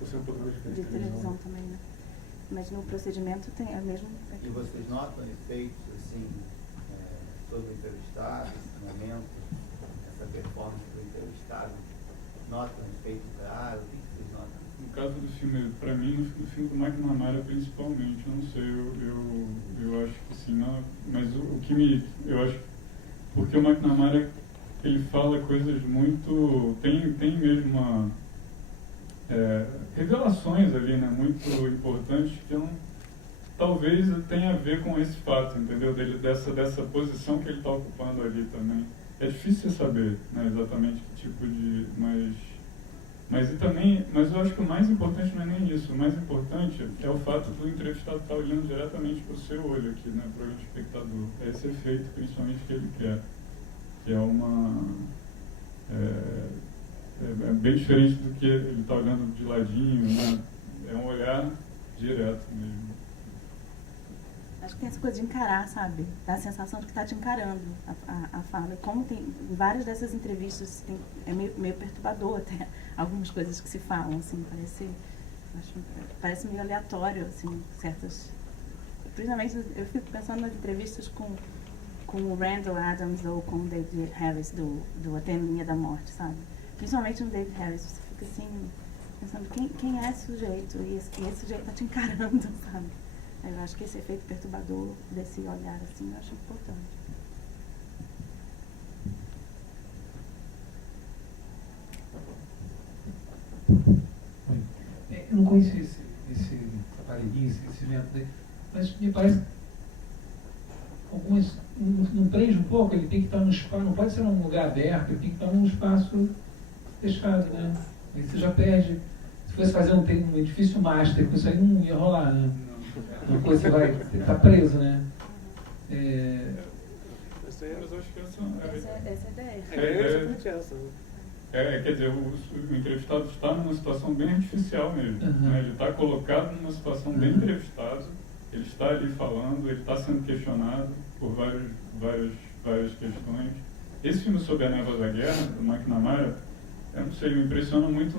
por ser um programa diferente. De televisão também, né? Mas no procedimento tem a mesma... E vocês notam efeitos, assim, sobre o entrevistado, esse momento, essa performance do entrevistado? Notam efeito claro? O que vocês notam? No caso do filme, para mim, no filme do McNamara principalmente, eu não sei, eu acho que sim, não, mas o que me... eu acho... Porque o McNamara, ele fala coisas muito... tem mesmo uma... revelações ali, né, muito importantes que talvez tenha a ver com esse fato, entendeu? Dessa posição que ele está ocupando ali também. É difícil saber, né, exatamente que tipo de... Mas eu acho que o mais importante não é nem isso. O mais importante é o fato do entrevistado estar olhando diretamente para o seu olho aqui, né, para o olho do espectador. É esse efeito, principalmente, que ele quer. Que é uma... É bem diferente do que ele está olhando de ladinho, né? É um olhar direto mesmo. Acho que tem essa coisa de encarar, sabe? Dá a sensação de que está te encarando a fala. E como tem várias dessas entrevistas, é meio perturbador até algumas coisas que se falam, assim, parece meio aleatório, assim, certas... Principalmente, eu fico pensando nas entrevistas com o Randall Adams ou com o David Harris do Até a Linha da Morte, sabe? Principalmente no David Harris, você fica assim, pensando quem é esse sujeito, e esse sujeito está te encarando, sabe? Eu acho que esse efeito perturbador desse olhar assim, eu acho importante. Eu não conheci esse aparelhinho, esse instrumento dele, mas me parece não prende um pouco, ele tem que estar num espaço, não pode ser num lugar aberto, ele tem que estar num espaço fechado, né? Aí você já perde. Se fosse fazer um edifício master, isso aí não ia rolar, né? Uma coisa você está preso, né? Mas eu acho que essa é a ideia. É exatamente essa. quer dizer, o entrevistado está numa situação bem artificial mesmo. Né? Ele está colocado numa situação bem entrevistado, ele está ali falando, ele está sendo questionado por várias questões. Esse filme sobre a névoa da guerra, do McNamara, eu não sei, me impressiona muito,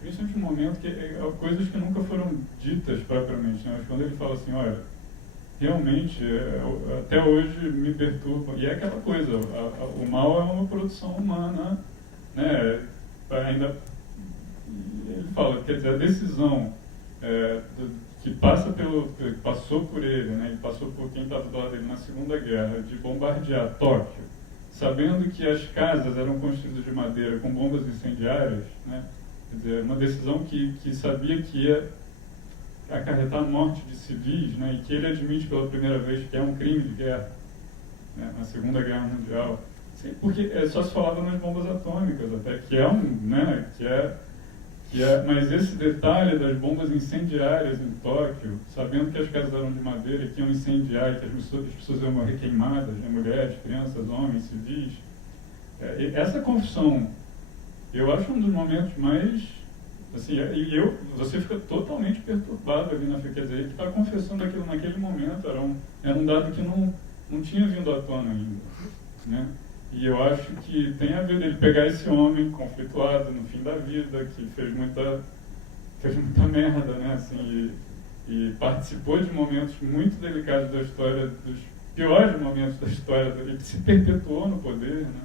principalmente no momento que coisas que nunca foram ditas propriamente. Né? Mas quando ele fala assim, olha, realmente, até hoje me perturba. E é aquela coisa, o mal é uma produção humana, né? Ainda, ele fala, quer dizer, a decisão que passou por ele, né? Ele passou por quem estava do lado dele na Segunda Guerra, de bombardear Tóquio, sabendo que as casas eram construídas de madeira com bombas incendiárias, né? Quer dizer, uma decisão que sabia que ia acarretar a morte de civis, né? E que ele admite pela primeira vez que é um crime de guerra, né? Na Segunda Guerra Mundial. Sim, porque só se falava nas bombas atômicas, até que né? Mas esse detalhe das bombas incendiárias em Tóquio, sabendo que as casas eram de madeira e que iam incendiar e que as pessoas iam morrer queimadas, né? Mulheres, crianças, homens, civis, essa confissão, eu acho um dos momentos mais, assim, você fica totalmente perturbado ali na quer dizer, ele está confessando aquilo naquele momento, era um dado que não tinha vindo à tona ainda, né? E eu acho que tem a ver ele pegar esse homem conflituado no fim da vida, que fez muita merda, né? Assim, e participou de momentos muito delicados da história, dos piores momentos da história, ele se perpetuou no poder, né?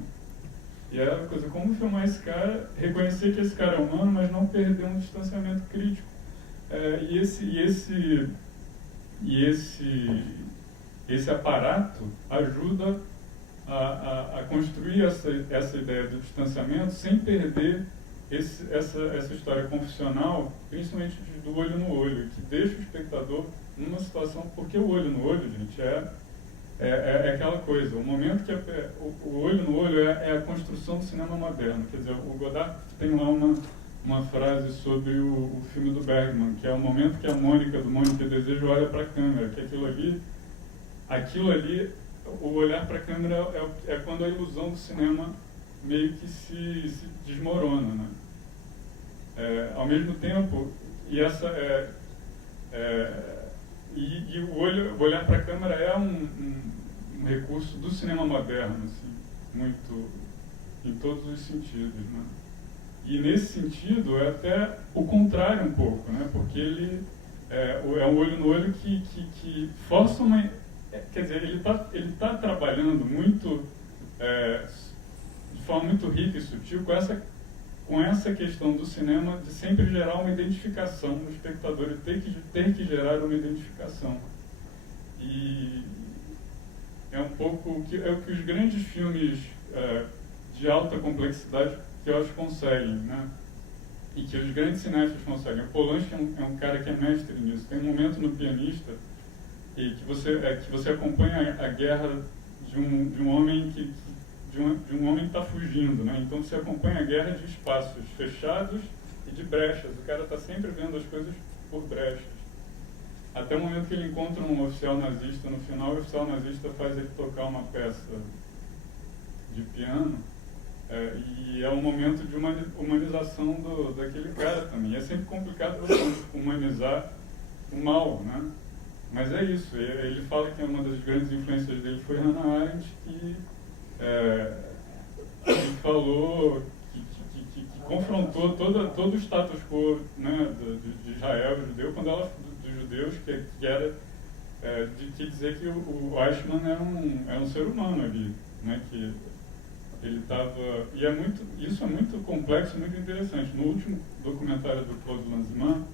E é uma coisa, como filmar esse cara, reconhecer que esse cara é humano, mas não perder um distanciamento crítico. E esse aparato ajuda a construir essa ideia do distanciamento sem perder essa história confissional, principalmente do olho no olho, que deixa o espectador numa situação, porque o olho no olho, gente, é aquela coisa, o momento que o olho no olho é a construção do cinema moderno. Quer dizer, o Godard tem lá uma frase sobre o filme do Bergman, que é o momento que a Mônica, do Mônica e Desejo, olha para a câmera, que aquilo ali, o olhar para a câmera é quando a ilusão do cinema meio que se desmorona, né? Ao mesmo tempo, o olhar para a câmera é um recurso do cinema moderno, assim, muito, em todos os sentidos, né? E nesse sentido é até o contrário um pouco, né? Porque ele é um olho no olho que força uma... Quer dizer, ele tá trabalhando muito, de forma muito rica e sutil com essa questão do cinema de sempre gerar uma identificação no espectador e ter que gerar uma identificação. E é um pouco o que os grandes filmes de alta complexidade que eu acho conseguem, né? E que os grandes cineastas conseguem. O Polanski é um cara que é mestre nisso. Tem um momento no Pianista e que você acompanha a guerra de um homem que está fugindo, né? Então você acompanha a guerra de espaços fechados e de brechas. O cara está sempre vendo as coisas por brechas. Até o momento que ele encontra um oficial nazista, no final o oficial nazista faz ele tocar uma peça de piano, e é um momento de humanização daquele cara também. E é sempre complicado você humanizar o mal, né? Mas é isso, ele fala que uma das grandes influências dele foi Hannah Arendt, que falou, que confrontou todo o status quo, né, de Israel judeu, quando ela dos judeus, que era de dizer que o Eichmann era um ser humano ali, né, que ele estava... E isso é muito complexo, muito interessante. No último documentário do Claude Lanzmann,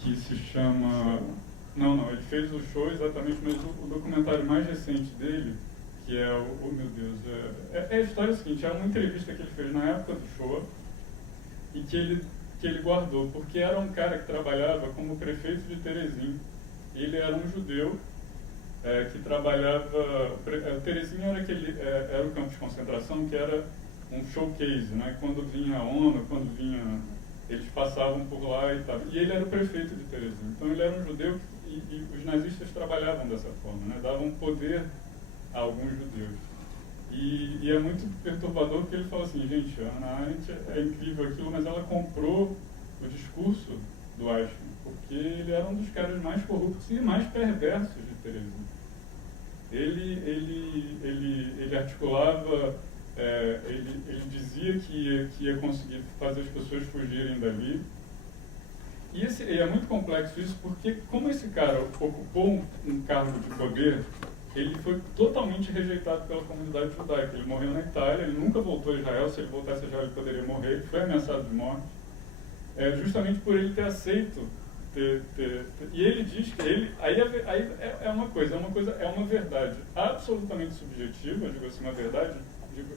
que se chama... Não, ele fez o show exatamente, mas o documentário mais recente dele, que é oh meu Deus, a história seguinte, é uma entrevista que ele fez na época do show e que ele guardou, porque era um cara que trabalhava como prefeito de Teresina Ele era um judeu que trabalhava... Teresina era o campo de concentração, que era um showcase, né? Quando vinha a ONU, quando vinha... Eles passavam por lá e tal. E ele era o prefeito de Teresina. Então ele era um judeu e os nazistas trabalhavam dessa forma, né? Davam poder a alguns judeus. E é muito perturbador porque ele fala assim, gente, a Hannah Arendt é incrível aquilo, mas ela comprou o discurso do Eichmann, porque ele era um dos caras mais corruptos e mais perversos de Teresina. Ele articulava, ele dizia que ia conseguir fazer as pessoas fugirem dali. E é muito complexo isso, porque como esse cara ocupou um cargo de poder, ele foi totalmente rejeitado pela comunidade judaica. Ele morreu na Itália, ele nunca voltou a Israel. Se ele voltasse a Israel, ele poderia morrer. Ele foi ameaçado de morte, justamente por ele ter aceito e ele diz que ele aí é uma verdade absolutamente subjetiva. Eu digo assim, uma verdade,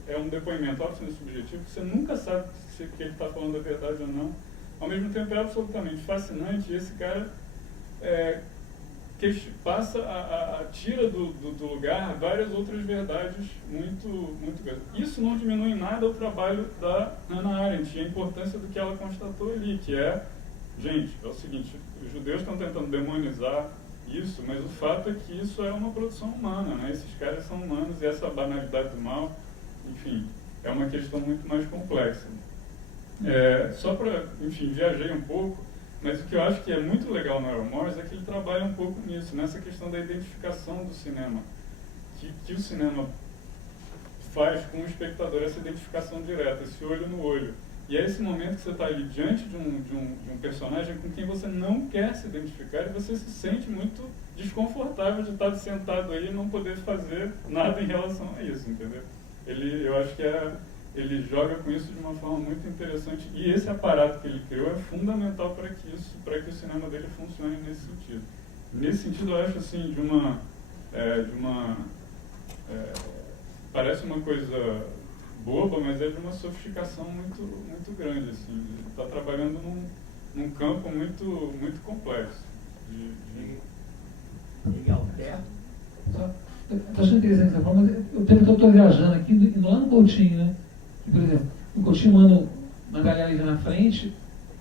é um depoimento absolutamente subjetivo, que você nunca sabe se ele está falando a verdade ou não. Ao mesmo tempo é absolutamente fascinante, e esse cara tira do lugar várias outras verdades muito grandes. Isso não diminui em nada o trabalho da Hannah Arendt e a importância do que ela constatou ali, que gente, é o seguinte, os judeus estão tentando demonizar isso, mas o fato é que isso é uma produção humana, né? Esses caras são humanos e essa banalidade do mal, enfim, é uma questão muito mais complexa. Só para, enfim, viajei um pouco, mas o que eu acho que é muito legal no Errol Morris é que ele trabalha um pouco nisso, nessa questão da identificação do cinema, que o cinema faz com o espectador, essa identificação direta, esse olho no olho. E é esse momento que você está ali diante de um personagem com quem você não quer se identificar e você se sente muito desconfortável de estar sentado aí e não poder fazer nada em relação a isso, entendeu? Eu acho que ele joga com isso de uma forma muito interessante, e esse aparato que ele criou é fundamental para que o cinema dele funcione nesse sentido. Nesse sentido, eu acho assim, parece uma coisa boba, mas é de uma sofisticação muito grande, assim. Ele está trabalhando num campo muito complexo. Legal. Estou achando interessante essa forma, mas eu estou viajando aqui, indo lá no Coutinho, né? Por exemplo, o Coutinho manda uma galera ali na frente,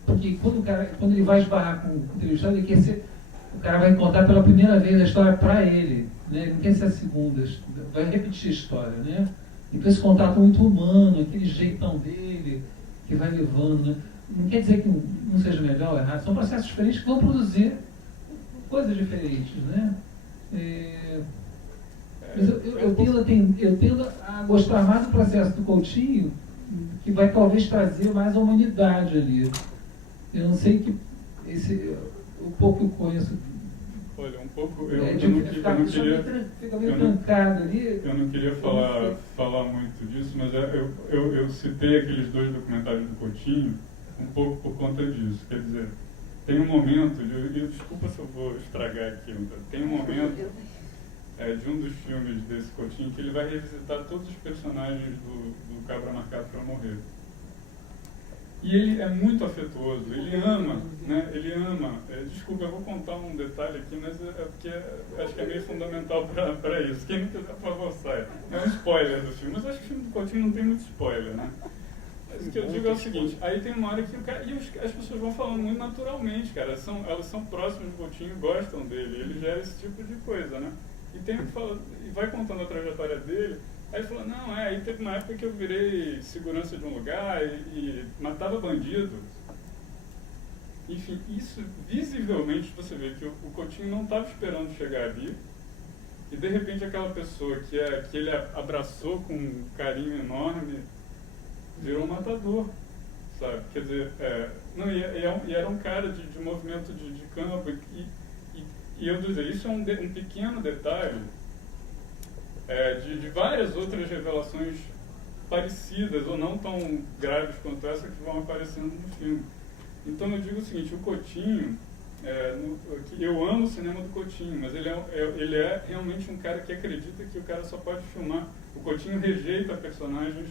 porque quando ele vai esbarrar com o entrevistado, o cara vai contar pela primeira vez a história para ele, né? Ele não quer ser a segunda, vai repetir a história, né? Então esse contato muito humano, aquele jeitão dele, que vai levando, né? Não quer dizer que não seja melhor ou errado, são processos diferentes que vão produzir coisas diferentes, né? Mas eu tendo a gostar mais do processo do Coutinho, que vai talvez trazer mais a humanidade ali. Eu não sei que o pouco que eu conheço. Olha, um pouco. Fica meio trancado ali. Eu não queria falar muito disso, mas eu citei aqueles 2 documentários do Coutinho um pouco por conta disso. Quer dizer, tem um momento, desculpa se eu vou estragar aquilo, tem um momento de um dos filmes desse Coutinho que ele vai revisitar todos os personagens do Cabra Marcado para Morrer. E ele é muito afetuoso, ele ama, né? Ele ama. Desculpa, eu vou contar um detalhe aqui, mas porque acho que é meio fundamental para isso. Quem não quiser, por favor, sai. É um spoiler do filme, mas acho que o filme do Coutinho não tem muito spoiler, né? Mas o que eu digo é o seguinte, aí tem uma hora que o cara, as pessoas vão falando muito naturalmente, cara, elas são próximas do Coutinho, gostam dele, ele gera esse tipo de coisa, né? E vai contando a trajetória dele. Aí ele falou, aí teve uma época que eu virei segurança de um lugar e matava bandido. Enfim, isso visivelmente você vê que o Coutinho não estava esperando chegar ali, e de repente aquela pessoa que ele abraçou com um carinho enorme virou um matador, sabe? Quer dizer, e era um cara de movimento de campo, e eu dizer, isso é um pequeno detalhe de várias outras revelações parecidas ou não tão graves quanto essa que vão aparecendo no filme. Então eu digo o seguinte, o Coutinho, eu amo o cinema do Coutinho, mas ele é realmente um cara que acredita que o cara só pode filmar. O Coutinho rejeita personagens,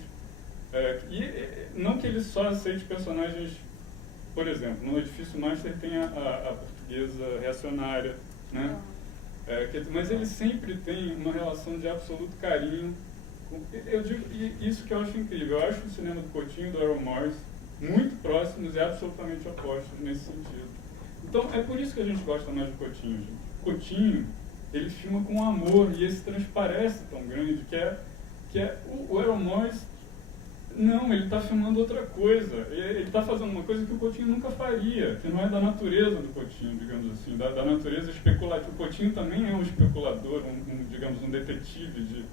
não que ele só aceite personagens, por exemplo, no Edifício Master tem a portuguesa reacionária, né? Mas ele sempre tem uma relação de absoluto carinho. Eu digo isso que eu acho incrível. Eu acho o cinema do Coutinho e do Errol Morris muito próximos e absolutamente opostos nesse sentido. Então, é por isso que a gente gosta mais do Coutinho, gente. Coutinho, ele filma com amor e esse transparece tão grande que é o Errol Morris. Não, ele está filmando outra coisa. Ele está fazendo uma coisa que o Coutinho nunca faria, que não é da natureza do Coutinho, digamos assim, da natureza especulativa. O Coutinho também é um especulador, digamos, um detetive de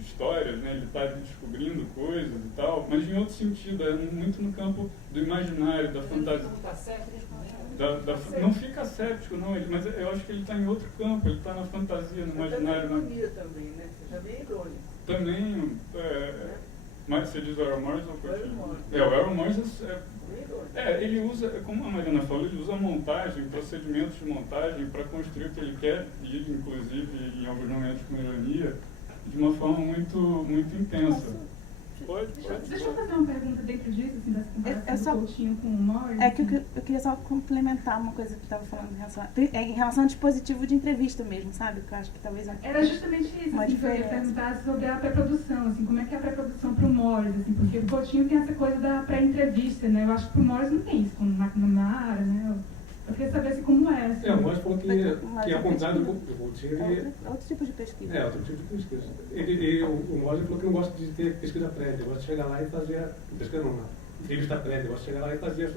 histórias, né? Ele está descobrindo coisas e tal, mas em outro sentido, é muito no campo do imaginário, da fantasia. Não fica séptico, não, mas eu acho que ele está em outro campo, ele está na fantasia, no imaginário. Ironia também, né? Seja bem irônico. Também, mas você diz o Errol Morris ou o Coutinho? O Errol Morris ele usa, como a Mariana falou, ele usa montagem, procedimentos de montagem para construir o que ele quer, e inclusive em alguns momentos com ironia, de uma forma muito, muito intensa. Deixa eu fazer uma pergunta dentro disso, assim, dessa comparação do Coutinho com o Morris. É que eu queria só complementar uma coisa que você estava falando em relação ao dispositivo de entrevista mesmo, sabe? Que eu acho que talvez... Era justamente isso, assim, que eu ia perguntar sobre a pré-produção, assim, como é que é a pré-produção para o Morris, assim, porque o Coutinho tem essa coisa da pré-entrevista, né? Eu acho que para o Morris não tem isso, como McNamara, né? Eu queria saber assim, como é. Assim. O Morris falou que ao contrário do Coutinho... Outro tipo de pesquisa. Outro tipo de pesquisa. O Morris falou que não gosta de ter pesquisa prévia, gosta de chegar lá e fazer... Pesquisa não, entrevista prévia, gosta de chegar lá e fazer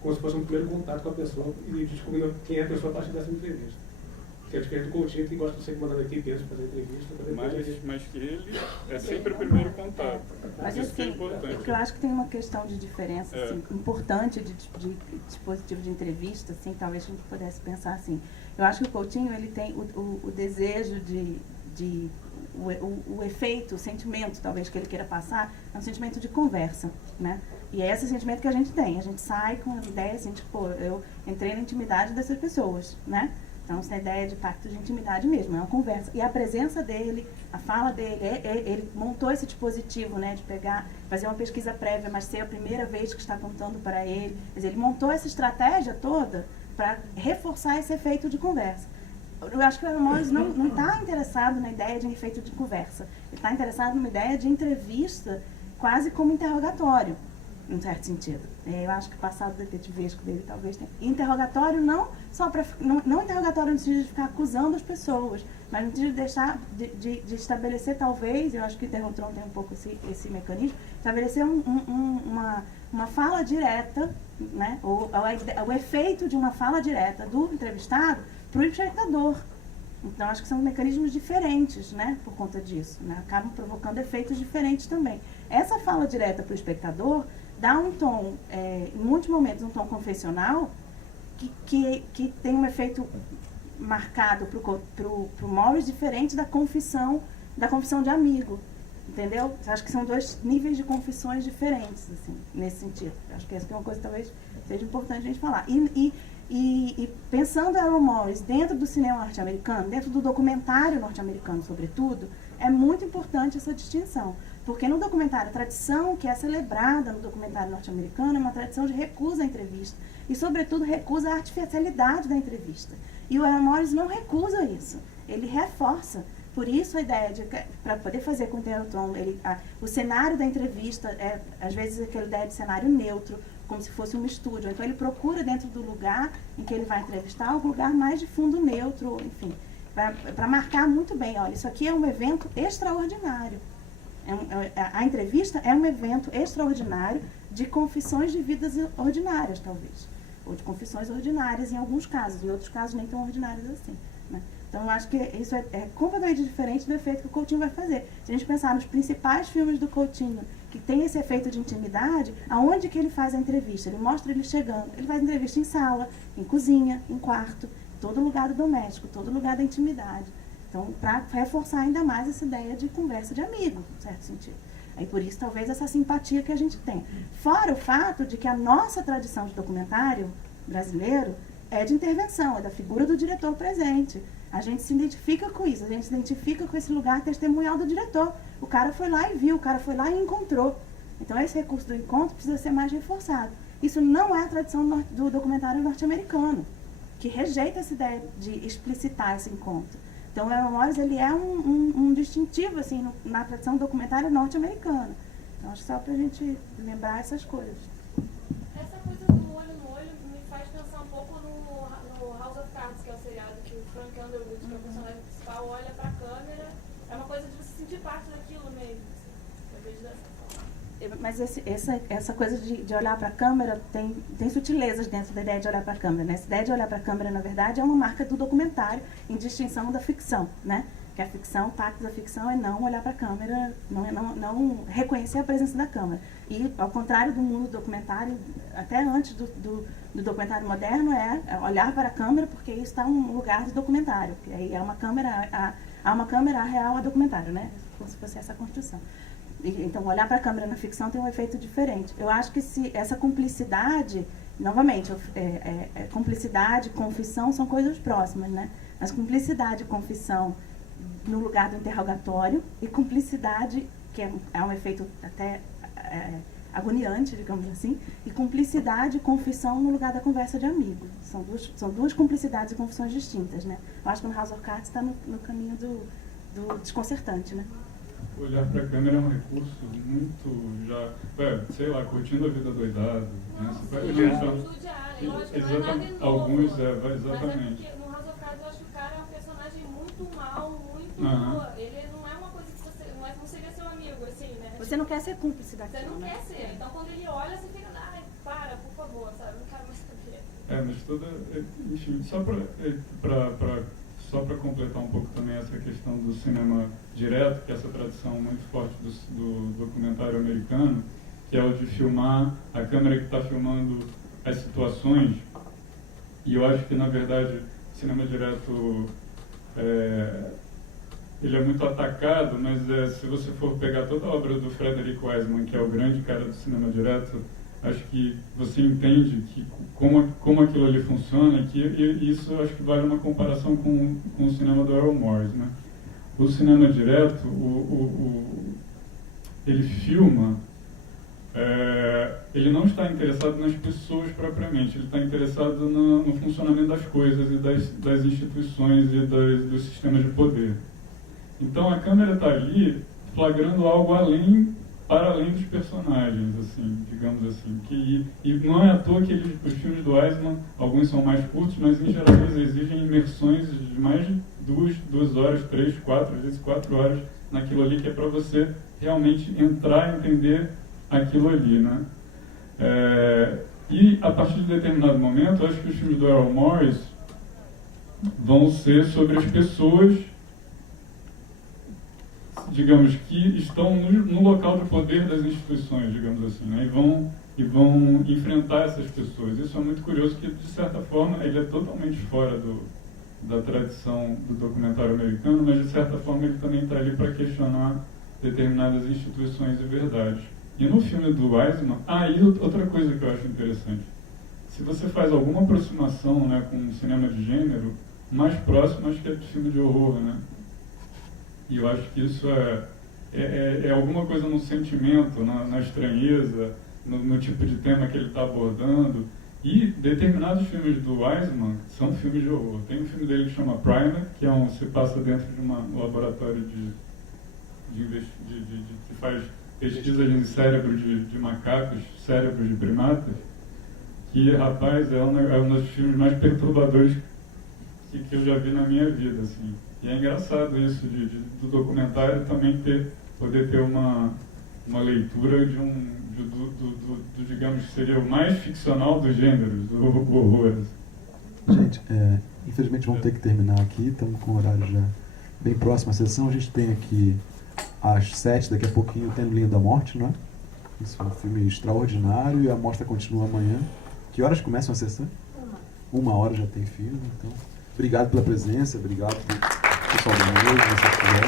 como se fosse um primeiro contato com a pessoa e descobrindo quem é a pessoa a partir dessa entrevista. Que é diferente do Coutinho, que gosta de ser mandado aqui mesmo fazer entrevista. Mas que ele é sempre o primeiro contato. Mas isso assim, é importante. eu acho que tem uma questão de diferença assim, importante de dispositivo de entrevista, assim, talvez a gente pudesse pensar assim. Eu acho que o Coutinho ele tem o desejo o efeito, o sentimento talvez que ele queira passar, é um sentimento de conversa, né? E é esse sentimento que a gente tem. A gente sai com a ideia assim, tipo, eu entrei na intimidade dessas pessoas, né? Então, essa ideia de pacto de intimidade mesmo, é uma conversa. E a presença dele, a fala dele, ele montou esse dispositivo, né, de fazer uma pesquisa prévia, mas ser a primeira vez que está contando para ele. Quer dizer, ele montou essa estratégia toda para reforçar esse efeito de conversa. Eu acho que o Errol Morris não está interessado na ideia de efeito de conversa. Ele está interessado numa ideia de entrevista quase como interrogatório, em certo sentido. Eu acho que o passado detetivesco dele talvez tenha. Interrogatório não só para não interrogatório no sentido de ficar acusando as pessoas, mas no sentido de deixar de estabelecer talvez, eu acho que o Interrotron tem um pouco esse mecanismo, estabelecer uma fala direta, né, o efeito de uma fala direta do entrevistado para o espectador. Então acho que são mecanismos diferentes, né, por conta disso, né, acabam provocando efeitos diferentes também. Essa fala direta para o espectador dá um tom, em muitos momentos, um tom confessional que tem um efeito marcado para o Morris diferente da confissão de amigo, entendeu? Acho que são dois níveis de confissões diferentes, assim, nesse sentido. Acho que essa é uma coisa que talvez seja importante a gente falar. E pensando Errol Morris dentro do cinema norte-americano, dentro do documentário norte-americano, sobretudo, é muito importante essa distinção. Porque no documentário, a tradição que é celebrada no documentário norte-americano é uma tradição de recusa à entrevista. E, sobretudo, recusa a artificialidade da entrevista. E o Errol Morris não recusa isso. Ele reforça. Por isso, a ideia de, para poder fazer com o Interrotron, o cenário da entrevista é, às vezes, aquela ideia de cenário neutro, como se fosse um estúdio. Então, ele procura, dentro do lugar em que ele vai entrevistar, um lugar mais de fundo neutro, enfim, para marcar muito bem, olha, isso aqui é um evento extraordinário. A entrevista é um evento extraordinário de confissões de vidas ordinárias, talvez. Ou de confissões ordinárias em alguns casos, em outros casos nem tão ordinárias assim, né? Então, eu acho que isso é completamente diferente do efeito que o Coutinho vai fazer. Se a gente pensar nos principais filmes do Coutinho, que tem esse efeito de intimidade, aonde que ele faz a entrevista? Ele mostra ele chegando. Ele faz entrevista em sala, em cozinha, em quarto, todo lugar do doméstico, todo lugar da intimidade. Então, para reforçar ainda mais essa ideia de conversa de amigo, em certo sentido. Aí, por isso, talvez, essa simpatia que a gente tem. Fora o fato de que a nossa tradição de documentário brasileiro é de intervenção, é da figura do diretor presente. A gente se identifica com isso, a gente se identifica com esse lugar testemunhal do diretor. O cara foi lá e viu, o cara foi lá e encontrou. Então, esse recurso do encontro precisa ser mais reforçado. Isso não é a tradição do documentário norte-americano, que rejeita essa ideia de explicitar esse encontro. Então, o Errol Morris, ele é um distintivo, assim, na tradição documentária norte-americana. Então, acho que só para a gente lembrar essas coisas. Essa coisa do olho no olho me faz pensar um pouco no House of Cards, que é o seriado que o Frank Underwood, que é o personagem principal, olha para a câmera. É uma coisa de você sentir parte daquilo mesmo. Eu vejo dessa forma. Mas essa coisa de olhar para a câmera tem sutilezas dentro da ideia de olhar para a câmera, né? Essa ideia de olhar para a câmera, na verdade, é uma marca do documentário, em distinção da ficção, né? Que a ficção, o pacto da ficção é não olhar para a câmera, não reconhecer a presença da câmera. E, ao contrário do mundo documentário, até antes do documentário moderno, é olhar para a câmera, porque isso está um lugar de documentário. Que aí é uma câmera, há uma câmera real a documentário, né? Como se fosse essa construção. Então, olhar para a câmera na ficção tem um efeito diferente. Eu acho que se essa cumplicidade, novamente, cumplicidade e confissão são coisas próximas, né? Mas cumplicidade e confissão no lugar do interrogatório e cumplicidade, que é um efeito até agoniante, digamos assim, e cumplicidade e confissão no lugar da conversa de amigo. São duas cumplicidades e confissões distintas, né? Eu acho que no House of Cards está no caminho do desconcertante, né? Olhar para a câmera é um recurso muito sei lá, curtindo a vida doidado. Né? Você vai alguns, exatamente. Mas no House of Cards eu acho que o cara é um personagem muito mal, muito... Ele não é uma coisa que você... não seria seu amigo, assim, né? Você não quer ser cúmplice daquilo, Você não né? quer ser. Então quando ele olha, você fica, ai, para, por favor, sabe? Não quero mais saber. Mas toda... Enfim, só para completar um pouco também essa questão do cinema direto, que é essa tradição muito forte do documentário americano, que é o de filmar a câmera que está filmando as situações. E eu acho que, na verdade, o cinema direto ele é muito atacado, mas se você for pegar toda a obra do Frederick Wiseman, que é o grande cara do cinema direto, acho que você entende como aquilo ali funciona, e isso acho que vale uma comparação com o cinema do Errol Morris, né? O cinema direto, ele filma, ele não está interessado nas pessoas propriamente, ele está interessado no funcionamento das coisas e das instituições e dos sistemas de poder. Então a câmera está ali flagrando algo para além dos personagens, assim, digamos assim. E não é à toa que os filmes do Wiseman, alguns são mais curtos, mas em geral eles exigem imersões de mais de 2 horas, 3, 4, às vezes 4 horas naquilo ali, que é para você realmente entrar e entender aquilo ali, né? E a partir de determinado momento, eu acho que os filmes do Errol Morris vão ser sobre as pessoas, digamos, que estão no local de poder das instituições, digamos assim, né? E vão enfrentar essas pessoas. Isso é muito curioso, que de certa forma ele é totalmente fora da tradição do documentário americano, mas de certa forma ele também está ali para questionar determinadas instituições e verdades. E no filme do Wiseman, e outra coisa que eu acho interessante, se você faz alguma aproximação, né, com o cinema de gênero, mais próximo acho que é do filme de horror, né? E eu acho que isso é alguma coisa no sentimento, na estranheza, no tipo de tema que ele está abordando. E determinados filmes do Wiseman são filmes de horror. Tem um filme dele que chama Primer, que se passa dentro de um laboratório que faz pesquisas em cérebro de macacos, cérebros de primatas, que, rapaz, é um dos filmes mais perturbadores que eu já vi na minha vida, assim. E é engraçado isso, do documentário também poder ter uma leitura digamos, que seria o mais ficcional dos gêneros, do horror. Gente, infelizmente vamos ter que terminar aqui, estamos com o horário já bem próximo à sessão. A gente tem aqui às 7, daqui a pouquinho, Tem no Linha da Morte, não é? Isso é um filme extraordinário e a mostra continua amanhã. Que horas começa a sessão? 1h já tem filme, então... Obrigado pela presença, obrigado por pessoal do novo, você quiser.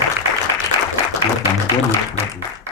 Boa tarde, boa noite para todos.